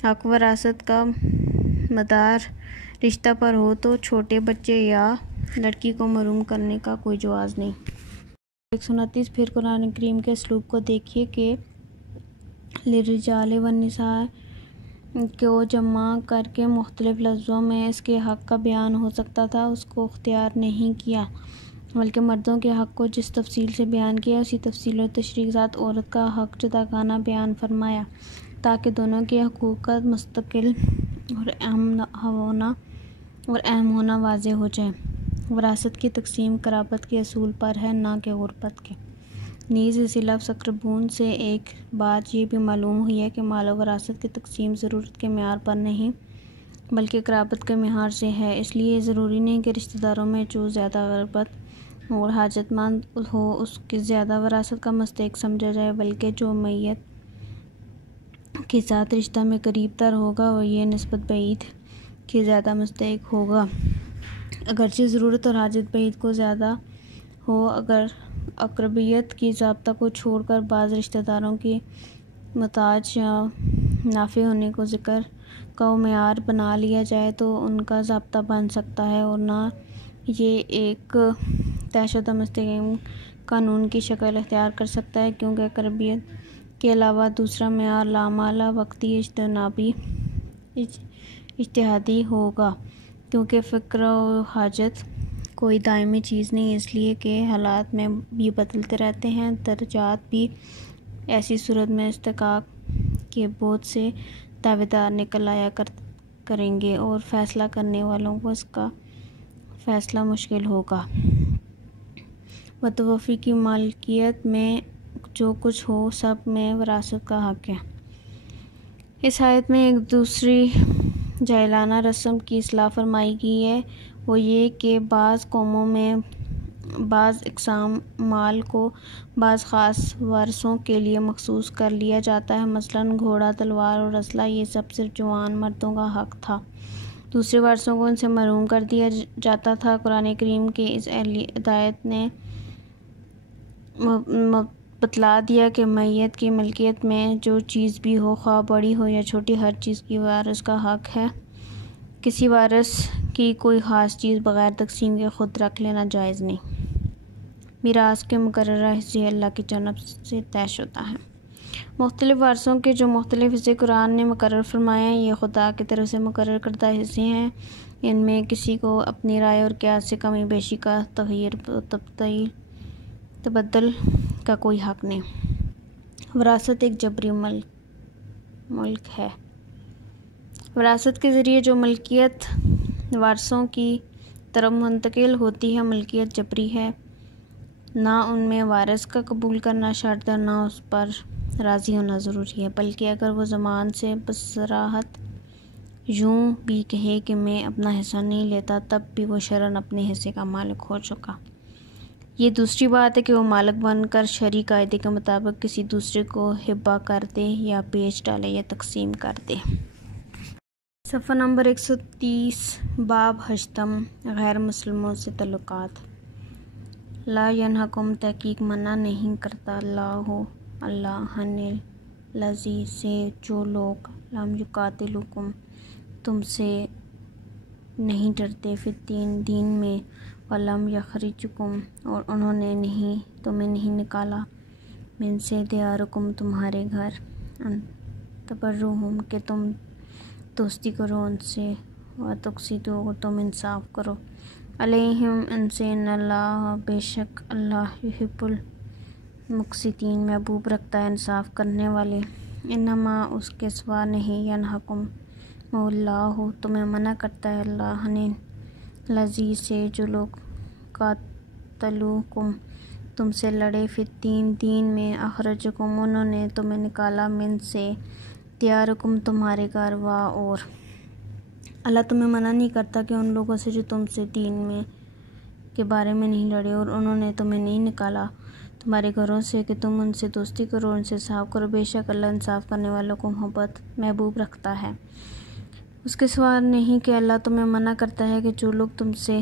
حق وراثت کا مدار رشتہ پر ہو تو چھوٹے بچے یا لڑکی کو محروم کرنے کا کوئی جواز نہیں۔ 129 پھر قرآن کریم کے اسلوب کو دیکھیے کہ للرجال والنساء کو جمع کر کے مختلف لفظوں میں اس کے حق کا بیان ہو سکتا تھا، اس کو اختیار نہیں کیا، بلکہ مردوں کے حق کو جس تفصیل سے بیان کیا اسی تفصیل اور تشریح کے ساتھ عورت کا حق جداگانہ بیان فرمایا، تاکہ دونوں کے حقوق کا مستقل اور اہم ہونا واضح ہو جائے۔ وراثت کی تقسیم قرابت کے اصول پر ہے، نہ کہ غربت کے۔ نیز اسی لفظ اقربون سے ایک بات یہ بھی معلوم ہوئی ہے کہ مال و وراثت کی تقسیم ضرورت کے معیار پر نہیں بلکہ قرابت کے معیار سے ہے۔ اس لیے یہ ضروری نہیں کہ رشتہ داروں میں جو زیادہ غربت اور حاجت مند ہو اس کی زیادہ وراثت کا مستحق سمجھا جائے، بلکہ جو میت کے ساتھ رشتہ میں قریب تر ہوگا وہ یہ نسبت بعید کے زیادہ مستحق ہوگا، اگرچہ ضرورت اور حاجت بعید کو زیادہ ہو۔ اگر اقربیت کی ضابطہ کو چھوڑ کر بعض رشتہ داروں کی محتاج یا نافع ہونے کو ذکر کا معیار بنا لیا جائے تو ان کا ضابطہ بن سکتا ہے، اور نہ یہ ایک طے شدہ مستقیم قانون کی شکل اختیار کر سکتا ہے، کیونکہ قربیت کے علاوہ دوسرا معیار لامحالہ وقتی اجتہادی ہوگا، کیونکہ فقر و حاجت کوئی دائمی چیز نہیں، اس لیے کہ حالات میں بھی بدلتے رہتے ہیں، درجات بھی۔ ایسی صورت میں استحقاق کے بہت سے دعوے دار نکل آیا کریں گے اور فیصلہ کرنے والوں کو اس کا فیصلہ مشکل ہوگا۔ متوفی کی مالکیت میں جو کچھ ہو سب میں وراثت کا حق ہے۔ اس آیت میں ایک دوسری جاہلانہ رسم کی اصلاح فرمائی گئی ہے، وہ یہ کہ بعض قوموں میں بعض اقسام مال کو بعض خاص ورثوں کے لیے مخصوص کر لیا جاتا ہے، مثلاً گھوڑا، تلوار اور اسلحہ، یہ سب صرف جوان مردوں کا حق تھا، دوسرے ورثوں کو ان سے محروم کر دیا جاتا تھا۔ قرآن کریم کے اس ہدایت نے بتلا دیا کہ میت کی ملکیت میں جو چیز بھی ہو، خواہ بڑی ہو یا چھوٹی، ہر چیز کی وارث کا حق ہے، کسی وارث کی کوئی خاص چیز بغیر تقسیم کے خود رکھ لینا جائز نہیں۔ میراث کے مقررہ حصے اللہ کی جانب سے طے شدہ ہیں۔ مختلف وارثوں کے جو مختلف حصے قرآن نے مقرر فرمائے ہیں، یہ خدا کی طرف سے مقرر کردہ حصے ہیں، ان میں کسی کو اپنی رائے اور قیاس سے کمی بیشی کا تغیر تبدل کا کوئی حق نہیں۔ وراثت ایک جبری ملک ہے۔ وراثت کے ذریعے جو ملکیت وارثوں کی طرف منتقل ہوتی ہے، ملکیت جبری ہے، نہ ان میں وارث کا قبول کرنا شرط ہے، نہ اس پر راضی ہونا ضروری ہے، بلکہ اگر وہ زبان سے بصراحت یوں بھی کہے کہ میں اپنا حصہ نہیں لیتا، تب بھی وہ شرعاً اپنے حصے کا مالک ہو چکا۔ یہ دوسری بات ہے کہ وہ مالک بن کر شرعی قاعدے کے مطابق کسی دوسرے کو ہبہ کر دے یا بیچ ڈالے یا تقسیم کر دے۔ صفحہ نمبر 130 باب 8 غیر مسلموں سے تعلقات۔ لا ینہکم تحقیق منع نہیں کرتا اللہ عن الذی سے جو لوگ لم یقاتلوکم تم سے نہیں ڈرتے فی الدین دین میں ولم یخرجکم اور انہوں نے تمہیں نہیں نکالا من سے دیارکم تمہارے گھر ان تبروہم کہ تم دوستی کرو ان سے وتقسطوا اور تم انصاف کرو علیہم ان سے ان اللہ بے شک اللہ یحب المقسطین محبوب رکھتا ہے انصاف کرنے والے۔ انما اس کے سوا نہیں ینہکم اللہ تمہیں منع کرتا ہے اللہ عن الذی سے جو لوگ قاتلوکم تم سے لڑے فی الدین دین میں اخرجکم انہوں نے تمہیں نکالا من سے دیارکم تمہارے گھر اور اللہ تمہیں منع نہیں کرتا کہ ان لوگوں سے جو تم سے دین میں کے بارے میں نہیں لڑے اور انہوں نے تمہیں نہیں نکالا تمہارے گھروں سے کہ تم ان سے دوستی کرو ان سے انصاف کرو، بے شک اللہ انصاف کرنے والوں کو محبوب رکھتا ہے۔ اس کے سوا نہیں کہ اللہ تمہیں منع کرتا ہے کہ جو لوگ تم سے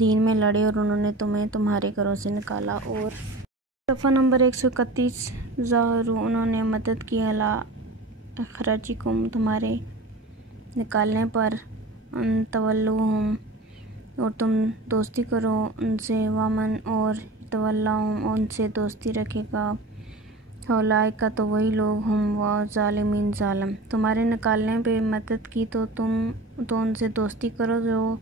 دین میں لڑے اور انہوں نے تمہیں تمہارے گھروں سے نکالا۔ اور صفحہ نمبر 131 ظاہروا انہوں نے مدد کی علی اخراجکم تمہارے نکالنے پر ان تولوہم اور تم دوستی کرو ان سے ومن اور تولاہم ان سے دوستی رکھے گا اولئک تو وہی لوگ ہم و ظالمین ظالم۔ تمہارے نکالنے پہ مدد کی تو ان سے دوستی کرو، جو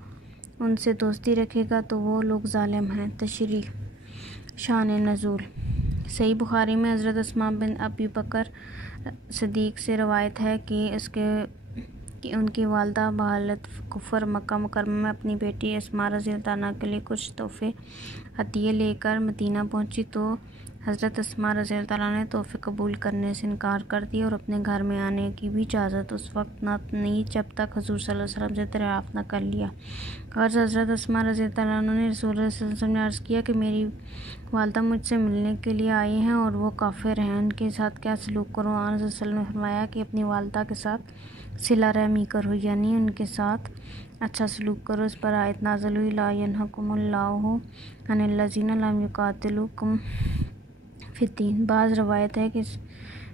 ان سے دوستی رکھے گا تو وہ لوگ ظالم ہیں۔ تشریح شان نزول صحیح بخاری میں حضرت اسماء بنت ابی بکر صدیق سے روایت ہے کہ ان کی والدہ بحالت کفر مکہ مکرمہ میں اپنی بیٹی اسماء رضی اللہ عنہا کے لیے کچھ تحفے ہدیے لے کر مدینہ پہنچی تو حضرت اسماء رضی اللہ عنہا نے تحفے قبول کرنے سے انکار کر دیا اور اپنے گھر میں آنے کی بھی اجازت اس وقت نہ نہیں جب تک حضور صلی اللہ علیہ وسلم سے دریافت نہ کر لیا۔ غرض حضرت اسماء رضی اللہ عنہا نے رسول اللہ صلی اللہ علیہ وسلم نے عرض کیا کہ میری والدہ مجھ سے ملنے کے لیے آئی ہیں اور وہ کافر ہیں، ان کے ساتھ کیا سلوک کروں؟ آن صلی اللہ علیہ وسلم نے فرمایا کہ اپنی والدہ کے ساتھ صلہ رحمی کرو، یعنی ان کے ساتھ اچھا سلوک کرو۔ اس پر آیت نازل ہوئی لا ینہکم اللہ عن الذین لم یقاتلوکم فی الدین۔ بعض روایت ہے کہ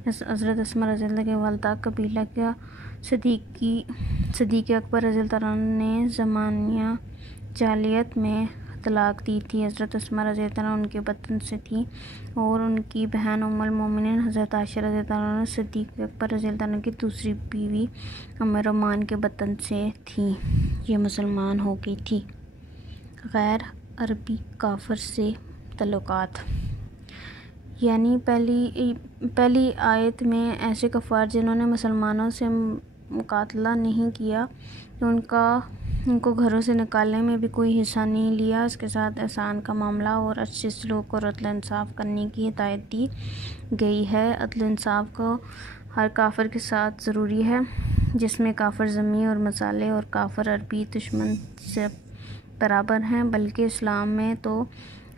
حضرت اسماء رضی اللہ کی والدہ قبیلہ کا صدیق اکبر رضی اللہ عنہ نے زمانیہ جاہلیت میں طلاق دی تھی۔ حضرت اسماء رضی اللہ عنہ ان کے وطن سے تھیں اور ان کی بہن ام المومنین حضرت عائشہ رضی اللہ عنہ صدیق اکبر رضی اللہ عنہ کی دوسری بیوی ام رومان کے وطن سے تھیں۔ یہ مسلمان ہو گئی تھی۔ غیر عربی کافر سے تعلقات، یعنی پہلی آیت میں ایسے کفار جنہوں نے مسلمانوں سے مقاتلہ نہیں کیا تو ان کو گھروں سے نکالنے میں بھی کوئی حصہ نہیں لیا، اس کے ساتھ احسان کا معاملہ اور اچھے سلوک اور عدل انصاف کرنے کی ہدایت دی گئی ہے۔ عدل انصاف کو ہر کافر کے ساتھ ضروری ہے، جس میں کافر ذمی اور مسالے اور کافر عربی دشمن سے برابر ہیں، بلکہ اسلام میں تو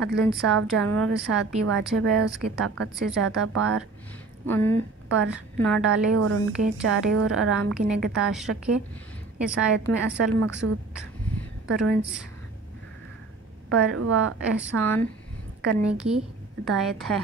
عدل انصاف جانوروں کے ساتھ بھی واجب ہے۔ اس کی طاقت سے زیادہ بار ان پر نہ ڈالے اور ان کے چارے اور آرام کی نگہداشت رکھے۔ اس آیت میں اصل مقصود پر و احسان کرنے کی ہدایت ہے۔